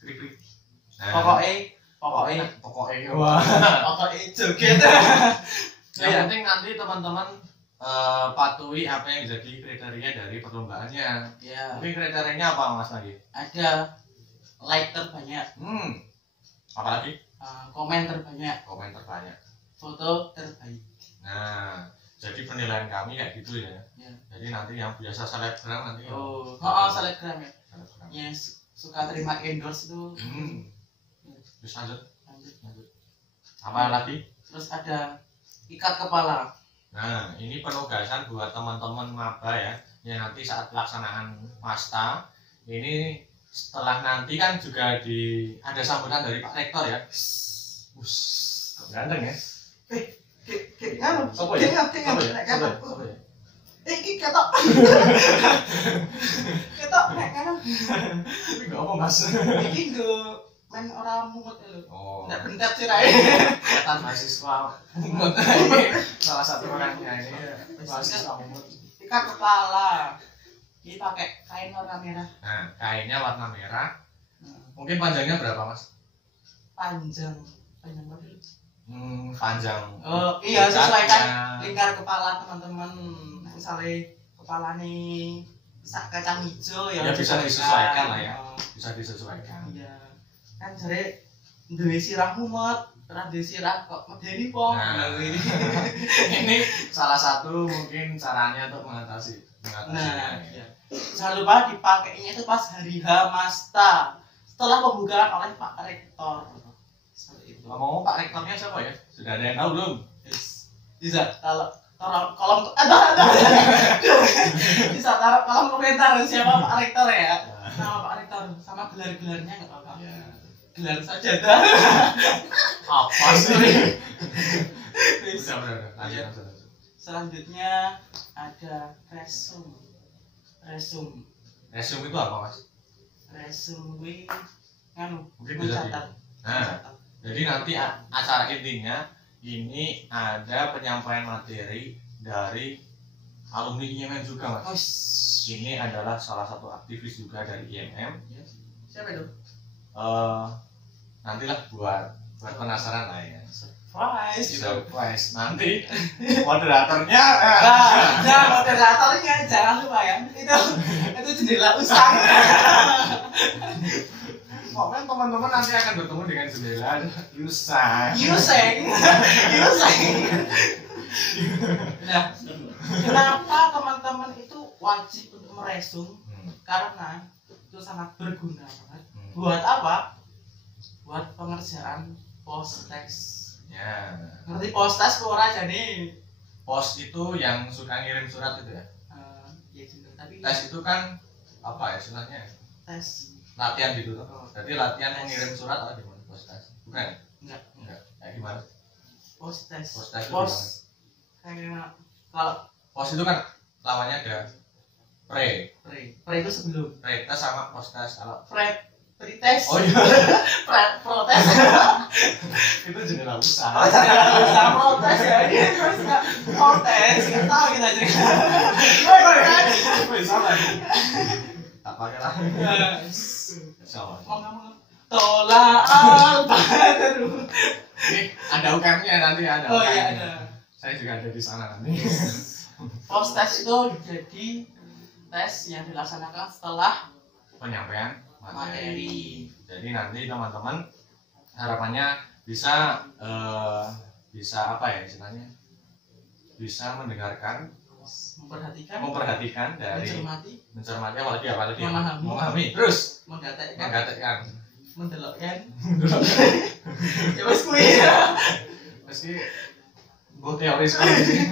krik-krik. Nah, pokoknya joget. Yang penting nanti teman-teman patuhi apa yang jadi kriteria dari perlombaannya. Ya. Mungkin kriterianya apa Mas lagi? Ada like terbanyak, Apalagi? komen terbanyak, Komen terbanyak. foto terbaik. Nah, jadi penilaian kami kayak gitu ya. Ya. Jadi nanti yang biasa selebgram nanti. Oh, selebgram ya. Selebgram. Yang suka terima endorse itu. Terus lanjut. Lanjut. Apa lagi? Terus ada ikat kepala. Nah, ini penugasan buat teman-teman maba ya. Ya nanti saat pelaksanaan pasta ini setelah nanti kan juga ada sambutan dari Pak Rektor ya. Kok ganteng ya? Kan, Sopo ya? Sopo Sopo ya? iki ketok. Ketok nek kan. Tapi enggak apa Mas. Iki nggo main ora mungut lho. Oh. Ndak bentet sirahe. Kelihatan mahasiswa umut. Salah satu orangnya ini mahasiswa umut. Ikat kepala. Ini pakai kain warna merah. Nah, kainnya warna merah. Mungkin panjangnya berapa Mas? Panjang berapa? Panjang. Oh, iya sesuaikan lingkar kepala teman-teman. Misalnya kepala nih sak kacang hijau Ya bisa disesuaikan lah ya. Bisa disesuaikan. Iya. Kan jare duwe sirah mumet, ora duwe sirah kok medeni po. Nah, ini salah satu mungkin caranya untuk mengatasi. Nah, iya. Jangan lupa dipakainya itu pas hari H Masta setelah pembukaan oleh Pak Rektor. Seperti itu. Ngomong Pak Rektornya siapa ya? Sudah ada yang tahu belum? Bisa kalau kolom ada. Bisa taruh kolom komentar siapa Pak Rektor ya. Nama Pak Rektor sama gelar-gelarnya enggak apa-apa. Ya. Gelar sajadah. Apa sih? Udah. Lanjut. Selanjutnya ada resum. Resum itu apa Mas? Resum kuwi nganu Mungkin bisa mencatat. Nah, jadi nanti acara intinya ini ada penyampaian materi dari alumni IMM juga Mas. Ini adalah salah satu aktivis juga dari IMM. Siapa itu? Nantilah buat penasaran lah ya. Surprise. Nanti moderatornya. Nah, moderatornya jangan lupa ya. Itu jendela usang. Pokoknya teman-teman nanti akan bertemu dengan jendela usang. Yuseng. Nah, kenapa teman-teman itu wajib untuk meresum? Karena itu sangat berguna banget. Buat apa? Buat pengerjaan post-teks. Ya. Ngerti post-teks ora jadi. Pos itu yang suka ngirim surat itu ya. Ya juga, tapi Tes itu kan apa ya istilahnya? tes Latihan gitu tuh. Jadi latihan mengirim surat atau gimana? Post-teks. Bukan? enggak Kayak gimana? post-teks. Post-teks itu Post kayak kalau pos itu kan lawannya ada pre pre itu sebelum tes sama post-test. Kalau pre-test. oh iya. Protes. Itu jendela usaha. Oh, jangan usah protes ya. Ini terus enggak protes. Enggak tahu kita juga. Bisa lagi. Tak pakai lah. Sama. Ngomong tolak al-badru. Ini ada UKM-nya nanti ada. Oh iya UKM-nya. ada. Saya juga ada di sana nanti. Post test itu jadi tes yang dilaksanakan setelah Penyampaian materi. Jadi nanti teman-teman harapannya bisa apa ya istilahnya, bisa mendengarkan, memperhatikan dari mencermati apalagi memahami, terus menggatekkan, mendelokkan ya wes kuwi ya meski buat teori seperti ini.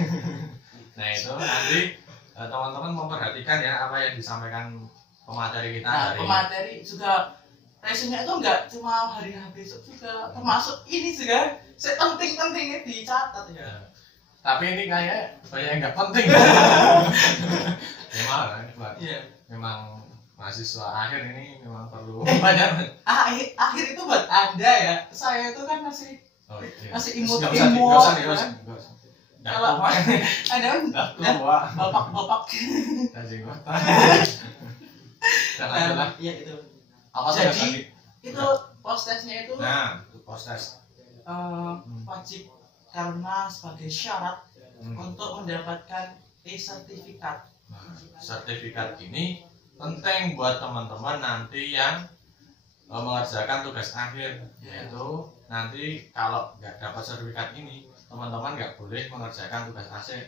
Nah itu nanti teman-teman memperhatikan ya apa yang disampaikan pemateri kita. Nah, pemateri juga resume itu enggak cuma hari besok juga, termasuk ini juga penting-pentingnya dicatat ya. Tapi ini kayak banyak yang nggak penting. Memang mahasiswa akhir ini memang perlu banyak. Akhir itu buat Anda ya. Saya itu kan masih imut. Kalau Anda bapak ya itu. Jadi itu post-testnya itu. Nah, itu post-test. Wajib karena sebagai syarat untuk mendapatkan e-sertifikat. Nah, sertifikat ini penting buat teman-teman nanti yang mengerjakan tugas akhir, yaitu nanti kalau nggak dapat sertifikat ini teman-teman nggak boleh mengerjakan tugas akhir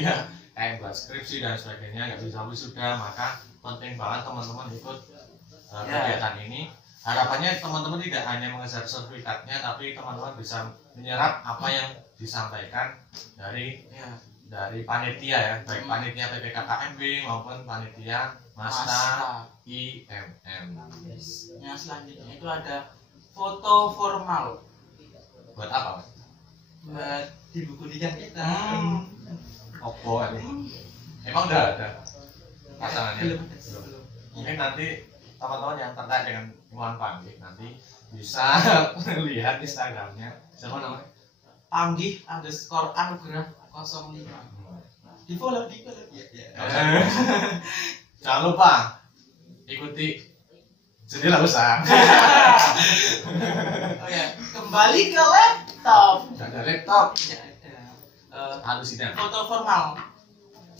ya. Kayak buat skripsi dan sebagainya nggak bisa wisuda. Maka penting banget teman-teman ikut kegiatan ini. Harapannya teman-teman tidak hanya mengejar sertifikatnya, tapi teman-teman bisa menyerap apa yang disampaikan dari panitia ya, baik panitia PPKKMB maupun panitia Masta IMM. Yang selanjutnya itu ada foto formal. Buat apa? Buat di buku nikah kita. Opo ini? Emang udah ada pasangannya? Belum. Mungkin nanti teman-teman yang terkait dengan Iwan Panggih nanti bisa lihat Instagramnya. Siapa namanya? Panggih_anugrah 05. Di follow. Jangan lupa ikuti. Jadi lah usah. Oh ya, kembali ke laptop. Ada laptop. Halus ini. Foto formal.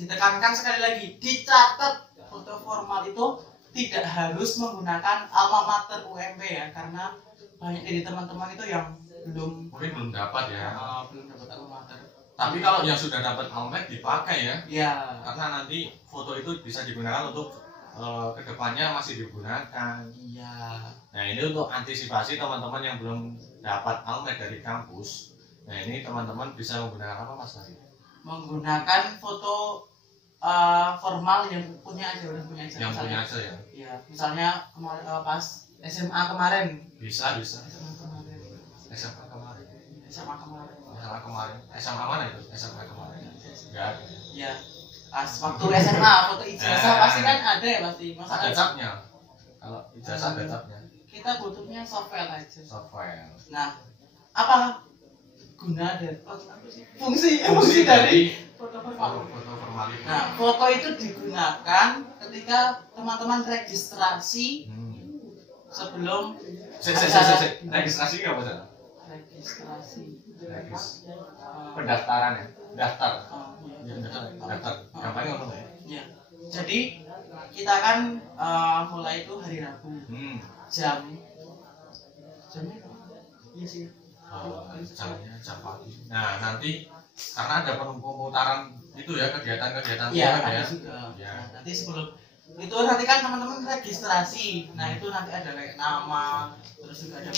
Ditekankan sekali lagi, dicatat foto formal itu tidak harus menggunakan alma mater UMB ya, karena banyak dari teman-teman itu yang mungkin belum dapat ya. Belum dapat alma mater. Tapi kalau yang sudah dapat alma dipakai ya. Iya. Karena nanti foto itu bisa digunakan untuk kedepannya masih digunakan. Iya. Nah ini untuk antisipasi teman-teman yang belum dapat alma dari kampus. Nah ini teman-teman bisa menggunakan apa Mas tadi? Menggunakan foto formal yang punya aja. Yang punya aja ya. Iya. Misalnya kemarin pas SMA kemarin. Bisa. SMA kemarin. SMA mana itu? SMA kemarin. Enggak ada. Iya. Pas waktu SMA foto ijazah pasti kan ada ya pasti. Masa ada capnya? Kalau ijazah ada capnya. Kita butuhnya software aja. Software. Nah, apa guna dan fungsi dari foto formal. Nah, foto itu digunakan ketika teman-teman registrasi sebelum registrasi apa sih? Registrasi. Pendaftaran ya, daftar. Daftar. Gampang ngomong ya. Iya. Jadi kita kan mulai itu hari Rabu. Jamnya iya sih. Jamnya jam pagi. Nah nanti karena ada pemutaran itu ya kegiatan-kegiatan ya. Ya. Nah, nanti sebelum itu nanti kan teman-teman registrasi. Nah itu nanti ada kayak nama, terus juga ada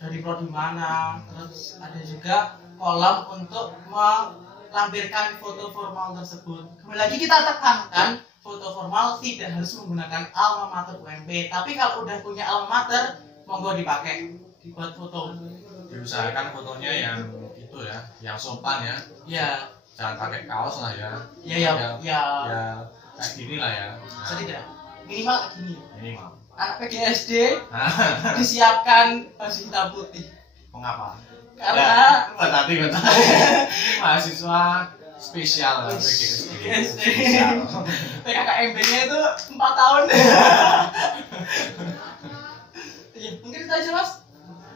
dari prodi mana, terus ada juga kolom untuk melampirkan foto formal tersebut. Kembali lagi kita tekankan foto formal tidak harus menggunakan alma mater UMB. Tapi kalau udah punya alma mater, monggo dipakai dibuat foto. Diusahakan fotonya yang itu ya, yang sopan ya. Iya. Jangan pakai kaos lah ya. Iya. Ya kayak gini lah ya. Nah, tidak. Minimal kayak gini. Minimal. Anak PGSD disiapkan baju hitam putih. Mengapa? Karena nanti mahasiswa spesial PGSD. PKKMB-nya itu 4 tahun. Iya, mungkin kita aja Mas.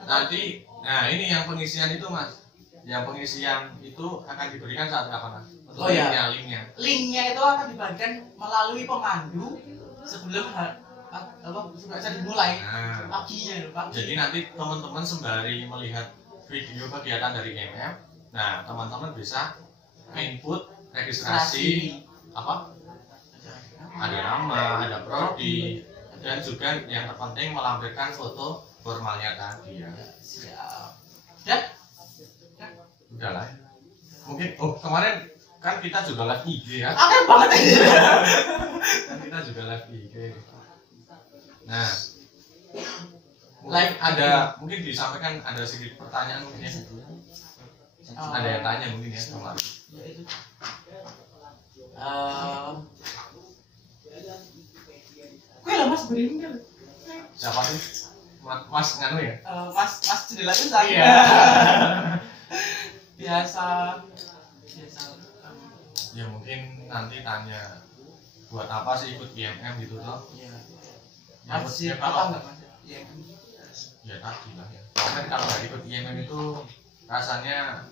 Nanti, nah ini yang pengisian itu Mas. Yang pengisian itu akan diberikan saat kapan Mas? Oh ya. Linknya. Linknya itu akan dibagikan melalui pemandu sebelum bisa dimulai Nah, paginya loh pagi. jadi nanti teman-teman sembari melihat video kegiatan dari IMM, nah teman-teman bisa input registrasi apa? Ada nama, ada prodi, dan juga yang terpenting melampirkan foto formalnya tadi ya. Siap. Dan Udahlah. Mungkin kemarin kan kita juga live IG ya. akan banget ini. Kan kita juga live IG. Nah, Live mungkin disampaikan ada sedikit pertanyaan mungkin ya. Ada yang tanya mungkin ya kemarin. Ya itu. Kue lah mas beri kan? Siapa sih? Mas nganu ya? Mas jendela itu saya. Iya. biasa. Ya mungkin nanti tanya buat apa sih ikut IMM gitu toh? Iya. Ya, Mas ya, apa kalau enggak mas? Iya. ya tadi lah ya. Kan kalau nggak ikut IMM itu rasanya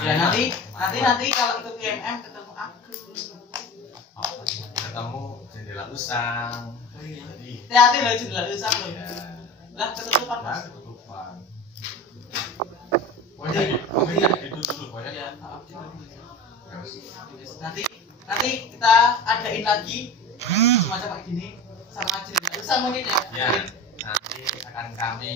Ya nanti kalau ikut IMM ketemu aku. ketemu jendela usang. Jadi Hati-hati loh jendela usang loh. ya, Lah ketutupan mas. ketutupan. Oh jadi itu dulu banyak. Ya maaf gitu. Nanti kita adain lagi semacam kayak gini sama jendela usang mungkin ya. Ya, nanti akan kami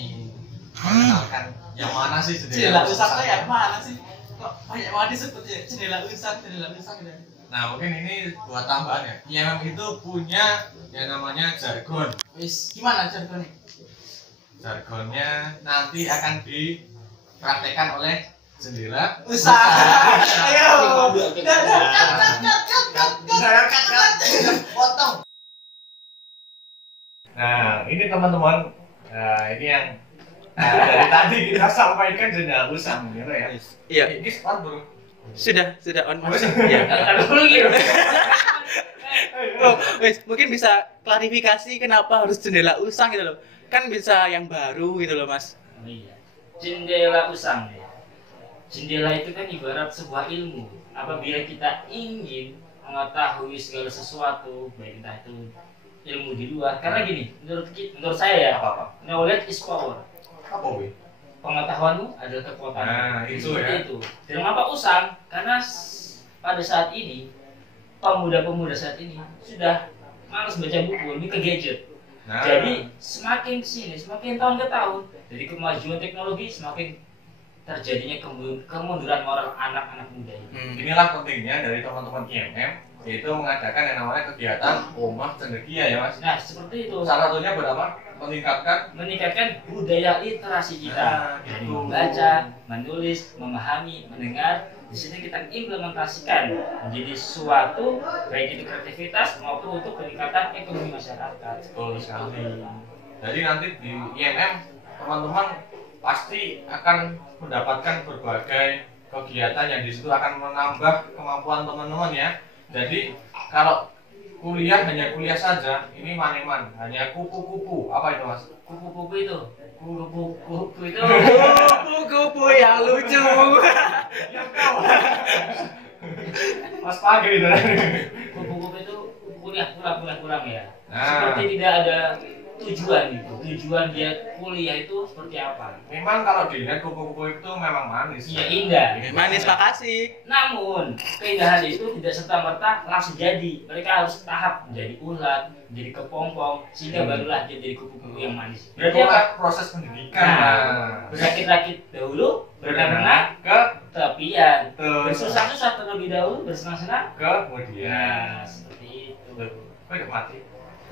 mengenalkan yang mana sih Jendela usang tuh yang mana sih? Kok banyak banget disebut ya jendela usang ya. Nah mungkin ini buat tambahan ya. IMM itu punya yang namanya jargon. Wis gimana jargonnya? Jargonnya nanti akan dipraktekkan oleh jendela Usang. Ayo. Potong. Nah ini teman-teman, ini yang dari tadi kita sampaikan jendela usang gitu ya. Iya. Ini start bro. Sudah on mas. Iya. Oh, wes mungkin bisa klarifikasi kenapa harus jendela usang gitu loh. Kan bisa yang baru gitu loh mas. Oh iya. Jendela usang ya. Jendela itu kan ibarat sebuah ilmu. Apabila kita ingin mengetahui segala sesuatu, baik entah itu ilmu di luar. Karena gini, menurut saya ya, knowledge is power. Apa wih? Pengetahuanmu adalah kekuatan. Nah, itu Seperti ya. itu. Dan kenapa usang? Karena pada saat ini pemuda-pemuda saat ini sudah malas baca buku, lebih ke gadget. Nah, Jadi semakin sini, semakin tahun ke tahun, dari kemajuan teknologi semakin terjadinya kemunduran moral anak-anak muda ini. inilah pentingnya dari teman-teman IMM, yaitu mengadakan yang namanya kegiatan Omah Cendekia ya mas. Nah seperti itu, Salah satunya berapa? meningkatkan budaya literasi kita, Nah, dari gitu. membaca, menulis, memahami, mendengar. Di sini kita implementasikan menjadi suatu baik itu kreativitas maupun untuk peningkatan ekonomi masyarakat. Betul sekali. Jadi nanti di IMM teman-teman pasti akan mendapatkan berbagai kegiatan yang di situ akan menambah kemampuan teman-teman ya. Jadi kalau kuliah hanya kuliah saja, ini maneman, hanya kupu-kupu. Apa itu mas? Kupu-kupu itu, kupu-kupu itu. Kupu-kupu yang lucu. Mas pagi itu. Kupu-kupu itu kuliah kurang ya. Nah. Seperti tidak ada tujuan itu. Tujuan dia kuliah itu seperti apa? Memang kalau dilihat kupu-kupu itu memang manis. Iya indah. Manis makasih. Namun keindahan itu tidak serta merta langsung jadi. Mereka harus tahap menjadi ulat, menjadi kepompong, sehingga barulah dia jadi kupu-kupu yang manis. Berarti Itu apa? kan proses pendidikan. Nah, berakit-rakit dahulu, berenang-renang ke tepian, Betul. bersusah-susah terlebih dahulu, bersenang-senang. kemudian. Nah, seperti itu. Kok udah mati?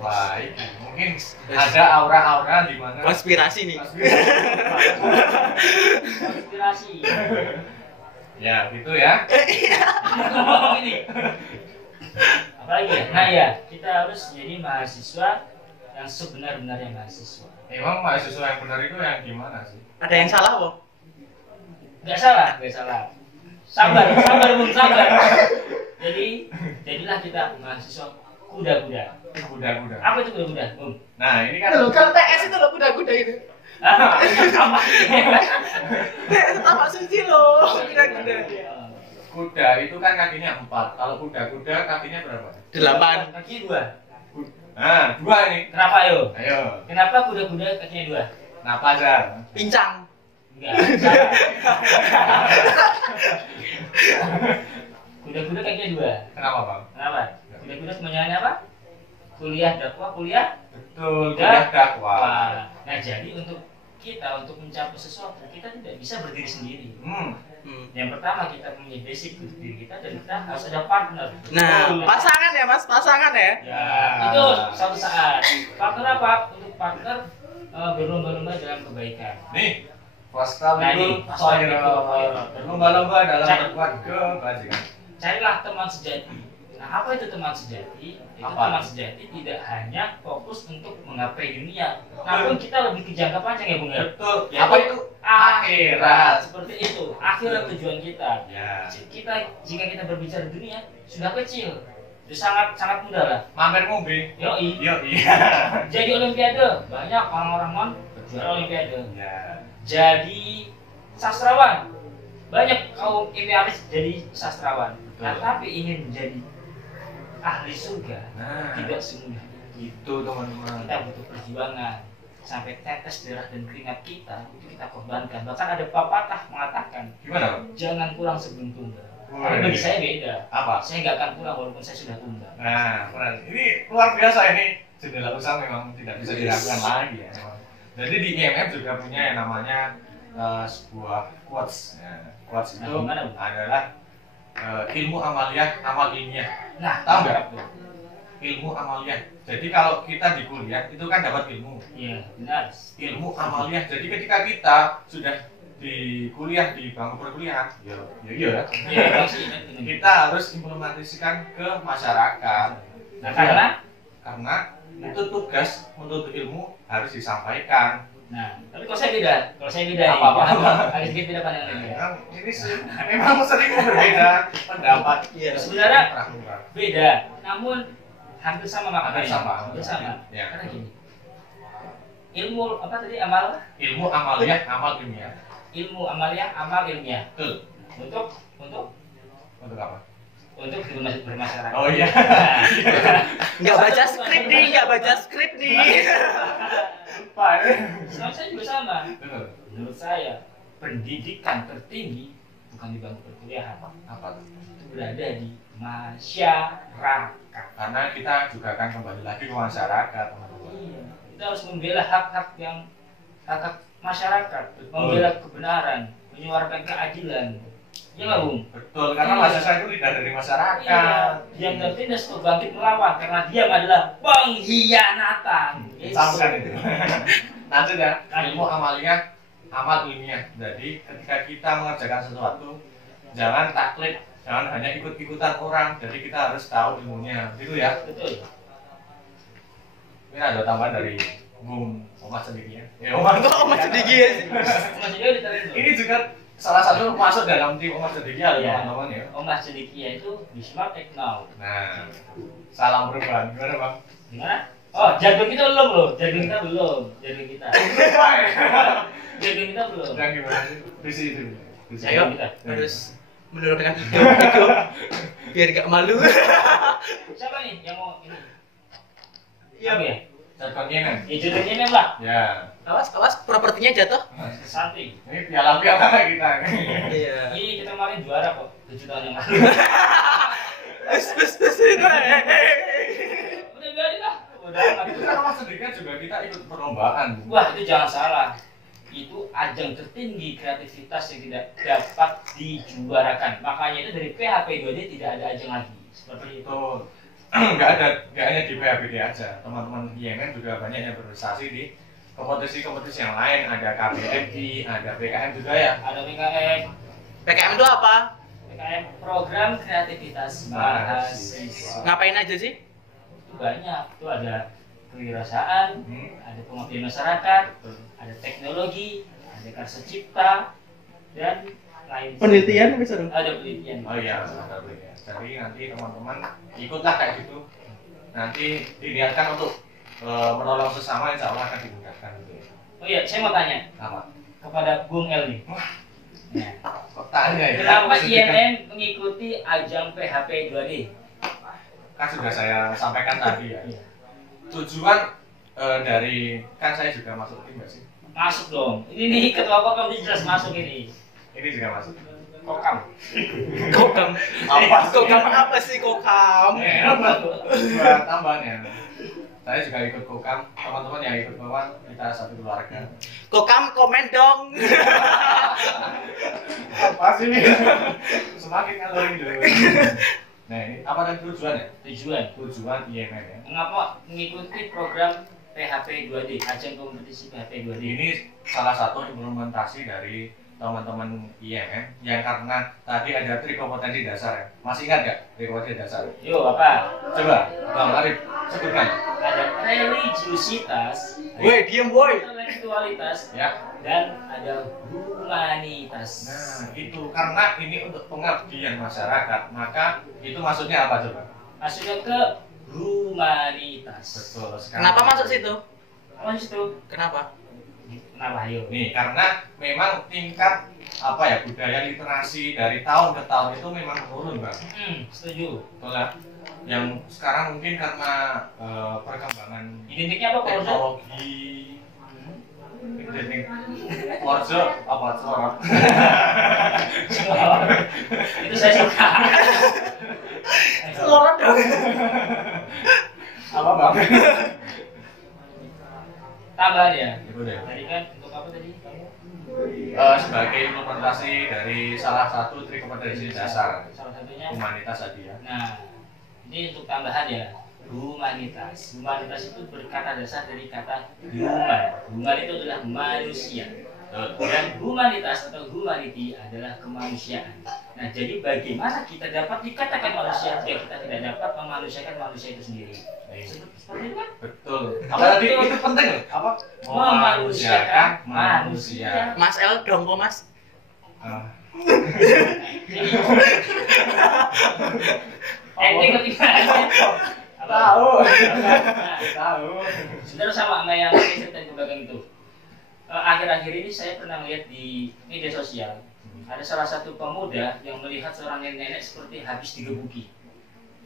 Wah, ini mungkin ada aura-aura di mana Konspirasi nih. Inspirasi. Ya, gitu ya. Ngomong ini. Apalagi ya? Nah ya, kita harus jadi mahasiswa yang sebenar-benarnya mahasiswa. Emang mahasiswa yang benar itu yang gimana sih? Ada yang salah kok? Gak salah. Sabar, Bung, sabar. Jadi, jadilah kita mahasiswa kuda-kuda. Kuda-kuda. Apa itu kuda-kuda, Bung? Nah, ini kan Kalau TS itu loh kuda-kuda itu. Apa? TS sama suci loh. Kuda-kuda. kuda itu kan kakinya 4. Kalau kuda-kuda kakinya berapa? 8. Kaki 2. Nah, 2 ini. Kenapa ayo? Ayo. Kenapa kuda-kuda kakinya 2? Kenapa aja? Pincang. Enggak. Salah. Kuda-kuda kakinya 2. Kenapa, Bang? Kenapa? Kuda-kuda semuanya apa? Kuliah dakwah, kuliah Betul, kuliah dakwah. wah. Nah, jadi untuk kita untuk mencapai sesuatu kita tidak bisa berdiri sendiri. Yang pertama kita punya basic untuk diri kita dan kita harus ada partner. Nah, pasangan ya Mas, pasangan ya. Ya, itu suatu saat. Partner apa? Untuk partner berlomba-lomba dalam kebaikan. Nih, Pascal Nah, itu ini, Pascal itu, berlomba-lomba dalam Cari. berbuat kebajikan. Carilah teman sejati. Nah, apa itu teman sejati? Itu Apa? teman sejati tidak hanya fokus untuk menggapai dunia, namun kita lebih ke jangka panjang ya, Bung ya. Betul. Yaitu Apa itu? Akhirat. Seperti itu. Akhirat tujuan kita. Ya. Jika kita berbicara dunia sudah kecil, itu sangat mudah lah. Mampir mobil. Yoi. Yo iya. Jadi olimpiade banyak orang-orang non juara olimpiade. Ya. Jadi sastrawan banyak kaum idealis jadi sastrawan. Nah, Betul. tapi ingin menjadi ahli surga Nah, tidak semudah itu teman-teman. kita butuh perjuangan sampai tetes darah dan keringat kita itu kita korbankan. Bahkan ada pepatah mengatakan Gimana, Bang? jangan pulang sebelum tunda. Wih. Tapi bagi saya beda. Apa? Saya nggak akan pulang walaupun saya sudah tunda. Nah, keren. Ini luar biasa ini. Jendela usaha memang tidak bisa diragukan lagi ya. Memang. Jadi di IMF juga punya yang namanya sebuah quotes. Nah, quotes itu Nah, gimana, Bu? adalah ilmu amaliyah, amal ilmiah. Nah, Tahu nggak? Ilmu amaliyah. Jadi kalau kita di kuliah itu kan dapat ilmu. iya benar. Ilmu amaliyah. Jadi ketika kita sudah di kuliah di bangku perkuliahan, ya Iya, sih, benar. kita harus implementasikan ke masyarakat. Nah, karena itu tugas menuntut ilmu harus disampaikan. nah, tapi kalau saya beda. Kalau saya beda nih, Apa-apa. agak sedikit beda pandangannya. Memang ini sih memang sering berbeda pendapat. Iya. Sebenarnya Pramuka. beda, namun hampir sama maknanya. Hampir sama. Hampir sama. Ya. Karena gini, ilmu apa tadi amal? Ilmu amaliyah, amal ilmiah. Ilmu amaliyah, amal ilmiah. Betul. Untuk Untuk apa? untuk bermasyarakat. Oh iya. Nah, Nggak baca skrip nih, nggak baca skrip nih. Pak. sama saya juga sama. Betul. Menurut saya, pendidikan tertinggi bukan di bangku perkuliahan, Apa tuh? itu berada di masyarakat. Karena kita juga akan kembali lagi ke masyarakat, teman-teman. Iya, kita harus membela hak-hak hak masyarakat, membela kebenaran, menyuarakan keadilan. Iya nggak, Bung? Betul, karena Iya. mahasiswa itu tidak dari masyarakat. Iya, yang tertindas untuk bangkit melawan karena dia adalah pengkhianatan. Samkan itu. Nanti ya, ilmu amaliyah, amal ilmiah. Jadi ketika kita mengerjakan sesuatu, jangan taklid, jangan hanya ikut-ikutan orang. Jadi kita harus tahu ilmunya, gitu ya. Betul. Ini ada tambahan dari Bung Omas sendiri ya. Ya Omas. Kok Mas sedikit? Mas Dewi ditarik dulu. Ini juga salah satu masuk dalam tim Omas sendiri ya, Iya. teman-teman ya. Oh, Mas Cedekia itu di Smart Tech Now. Nah, salam perubahan. Gimana Bang? Gimana? Oh, jargon kita belum loh. Jargon kita belum. Jargon kita. Jargon kita belum. Dan gimana sih? Visi itu. Visi. Ayo. Kita. Harus menurunkan ego biar gak malu. Siapa nih yang mau ini? Iya. Apa ya? Jargonnya kan? Ya jargonnya ini lah. Ya. Awas, propertinya jatuh. Santai. Ini piala-piala kita. Iya. Ini kita kemarin juara kok 7 tahun yang lalu. Bus itu. Udah biarin lah. Udah Itu kan Omas sendiri kan juga kita ikut perlombaan. Wah, itu jangan salah. Itu ajang tertinggi kreativitas yang tidak dapat dijuarakan. Makanya itu dari PHP 2D tidak ada ajang lagi. Seperti itu. Itu nggak hanya di PHBD aja, teman-teman IMN juga banyak yang berprestasi di kompetisi-kompetisi yang lain. Ada KBMI, ada PKM juga ya. Ada PKM, PKM itu apa? PKM program kreativitas mahasiswa. Ngapain aja sih? Itu banyak. Itu ada kewirausahaan, Hmm. ada pengabdian masyarakat, ada teknologi, ada karsa cipta, dan lain. Penelitian bisa dong. Ada penelitian. Oh iya, ada ya. Jadi nanti teman-teman ikutlah kayak gitu. Nanti diniatkan untuk menolong sesama, insya Allah akan dimudahkan gitu ya. Oh iya, saya mau tanya Apa? kepada Bung El nih. Nah, Kok tanya ya? kenapa Sedikit. IMN mengikuti ajang PHP 2D? Kan sudah saya sampaikan tadi ya. Iya. tujuan dari kan saya juga masuk tim nggak sih? Masuk dong. Ini nih ketua kokam ini jelas masuk ini. Ini juga masuk. Kokam. Kokam. Apa? Kokam apa sih kokam? Buat tambahannya. Saya juga ikut kokam. Teman-teman yang ikut kokam kita satu keluarga. Kokam komen dong. Apa sih ini? Semakin ngalor dulu. Nah ini apa tadi tujuannya? Tujuan IMM ya. Mengapa mengikuti program PHP 2D, ajang kompetisi PHP 2D? Ini salah satu implementasi dari teman-teman IMM yang karena tadi ada kompetensi dasar ya. Masih ingat nggak kompetensi dasar? Yo, apa? Coba Bang Arif sebutkan. Ada religiusitas, Woi, diem woi. intelektualitas, Ya. dan ada humanitas. Nah itu karena ini untuk pengabdian masyarakat, maka itu maksudnya apa coba? Masuknya ke humanitas. Betul sekali. Kenapa masuk situ? Apa itu? Kenapa? Kenapa ayo? Nih karena memang tingkat apa ya budaya literasi dari tahun ke tahun itu memang menurun bang. Setuju. Betul ya. Yang sekarang mungkin karena perkembangan Identiknya apa, Pak Orzo? teknologi, identik Orzo apa sorot? Itu saya suka. Selorot dong. Apa bang? Tambahan ya. Itu deh. Tadi kan untuk apa tadi? Sebagai implementasi dari salah satu trik kompetensi dasar Salah satunya. humanitas tadi ya. Nah, ini untuk tambahan ya. Humanitas. Humanitas itu berkata dasar dari kata human. Human itu adalah manusia. Dan humanitas atau humanity adalah kemanusiaan. Nah, jadi bagaimana kita dapat dikatakan manusia jika kita tidak dapat memanusiakan manusia itu sendiri? Seperti itu kan? Betul. Apa tadi itu penting loh. Apa? Memanusiakan manusia. Mas El dong kok mas. Ini ketinggalan. Tahu. Nah, Tahu. sebenarnya sama yang saya ceritain ke belakang itu. Akhir-akhir ini saya pernah melihat di media sosial ada salah satu pemuda yang melihat seorang nenek seperti habis digebuki.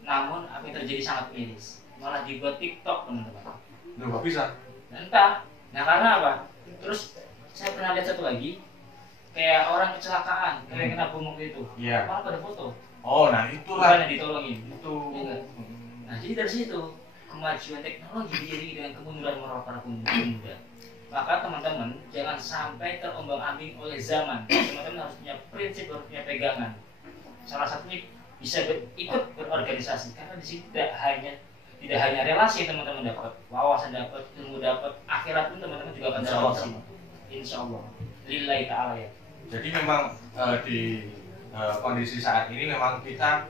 Namun apa yang terjadi sangat miris, malah dibuat TikTok teman-teman. Loh, kok bisa? Entah. Nah karena apa? Terus saya pernah lihat satu lagi kayak orang kecelakaan, kayak kena bom waktu itu. Iya. Malah pada foto. Oh, nah Bukan itulah. yang ditolongin. Itu. Iya. Nah jadi dari situ kemajuan teknologi diiringi dengan kemunduran moral para pemuda. Maka teman-teman jangan sampai terombang-ambing oleh zaman. Teman-teman harus punya prinsip, harus punya pegangan. Salah satunya bisa ikut berorganisasi karena di situ tidak hanya relasi yang teman-teman dapat, wawasan dapat, ilmu dapat, akhirat pun teman-teman juga akan dapat di sini. Insya Allah. Lillahi ta'ala ya. Jadi memang di kondisi saat ini memang kita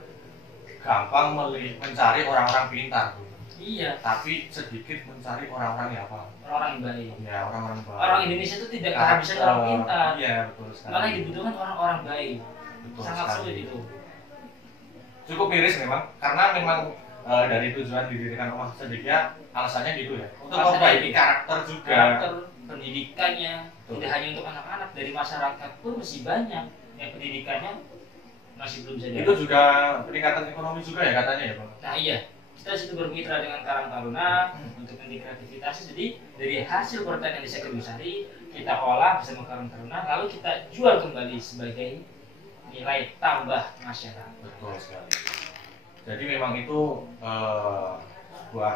gampang mencari orang-orang pintar, Bu. Iya. Tapi sedikit mencari orang-orang yang apa? Orang-orang yang baik. Ya, orang-orang baik. Orang Indonesia itu tidak kehabisan orang pintar. Iya, betul sekali. Malah yang dibutuhkan orang-orang baik. Betul Sangat sekali. sulit itu. Cukup miris memang, karena memang dari tujuan didirikan rumah sedikit alasannya gitu ya. Untuk Alasannya memperbaiki itu. karakter juga. Karakter pendidikannya Betul. tidak hanya untuk anak-anak, dari masyarakat pun masih banyak yang pendidikannya masih belum bisa Itu dapat. juga peningkatan ekonomi juga ya katanya ya, Bang. Nah iya, kita di situ bermitra dengan Karang Taruna untuk nanti kreativitas. Jadi dari hasil pertanian desa Kedungsari kita olah bersama Karang Taruna, lalu kita jual kembali sebagai nilai tambah masyarakat. Betul sekali. Jadi memang itu sebuah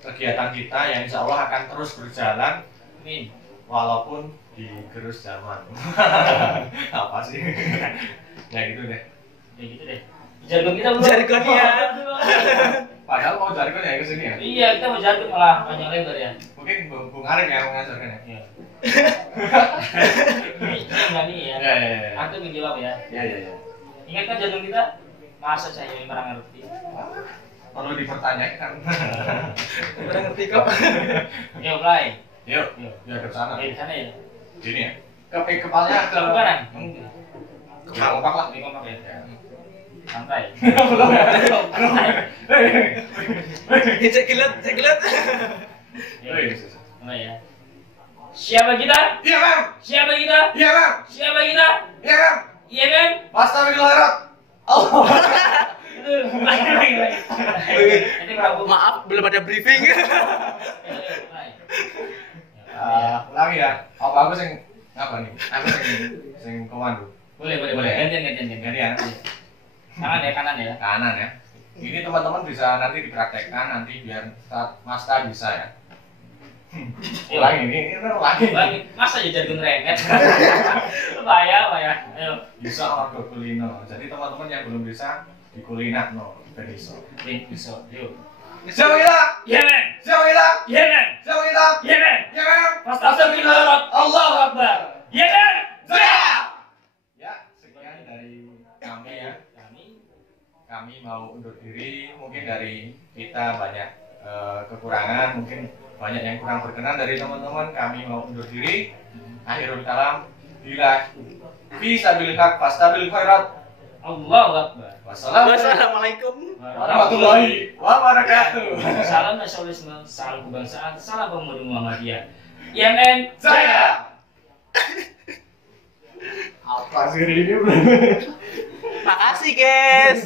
kegiatan kita yang insya Allah akan terus berjalan Amin. walaupun digerus zaman. Apa sih? Ya gitu deh. Ya gitu deh. Jargon kita belum. Jargonnya. Padahal mau jargon ya ke sini ya. Iya, kita mau jargon malah panjang lebar ya. Mungkin Bung Arif yang mengajarkan ya. Iya. Ini enggak nih ya. Ya. Aku menjawab ya. Ya. Ingat kan jargon kita? Masa saya yang pernah ngerti? Perlu dipertanyakan. Udah ngerti kok. Oke, mulai. Yuk, Yuk. ya ke sana. Oke, di sana ya. Gini ya. Kepalanya ke kanan. Ya, kompak lah. Ini kompak ya. Santai. Belum ya. Cek gelet. Mulai ya. Siapa kita? Iya, Bang. Siapa kita? Iya, Bang. Siapa kita? Iya, Bang. Iya kan? Astagfirullahaladzim. Allah. Lagi. Nanti kalau Maaf, belum ada briefing. Ulangi ya. Apa aku sing ngapa nih? Aku sing komando. Boleh. Boleh. Gantian. Gantian. Kanan ya. Kanan ya. Ini teman-teman bisa nanti dipraktekkan nanti biar Maska bisa ya. Ulangi ini ulangi. Masa ya jargon renget. Bahaya. Ayo. Bisa orang kulino. Jadi teman-teman yang belum bisa di kulina no, bisa. Bisa. Yuk. Siapa kita? Yemen. Siapa kita? Yemen. Siapa kita? Yemen. Yemen. Astagfirullah. Allahu Akbar. Yemen. Jaya. Ya, sekian dari kami ya. Kami mau undur diri. Mungkin dari kita banyak kekurangan, mungkin banyak yang kurang berkenan dari teman-teman. Kami mau undur diri. Akhirul kalam. Bila fi sabilil haq fastabil khairat. Allahu Akbar. Wassalamualaikum warahmatullahi wabarakatuh. Salam nasionalisme, salam kebangsaan, salam pemuda Muhammadiyah. Yemen Jaya. Apa sih ini? Makasih guys.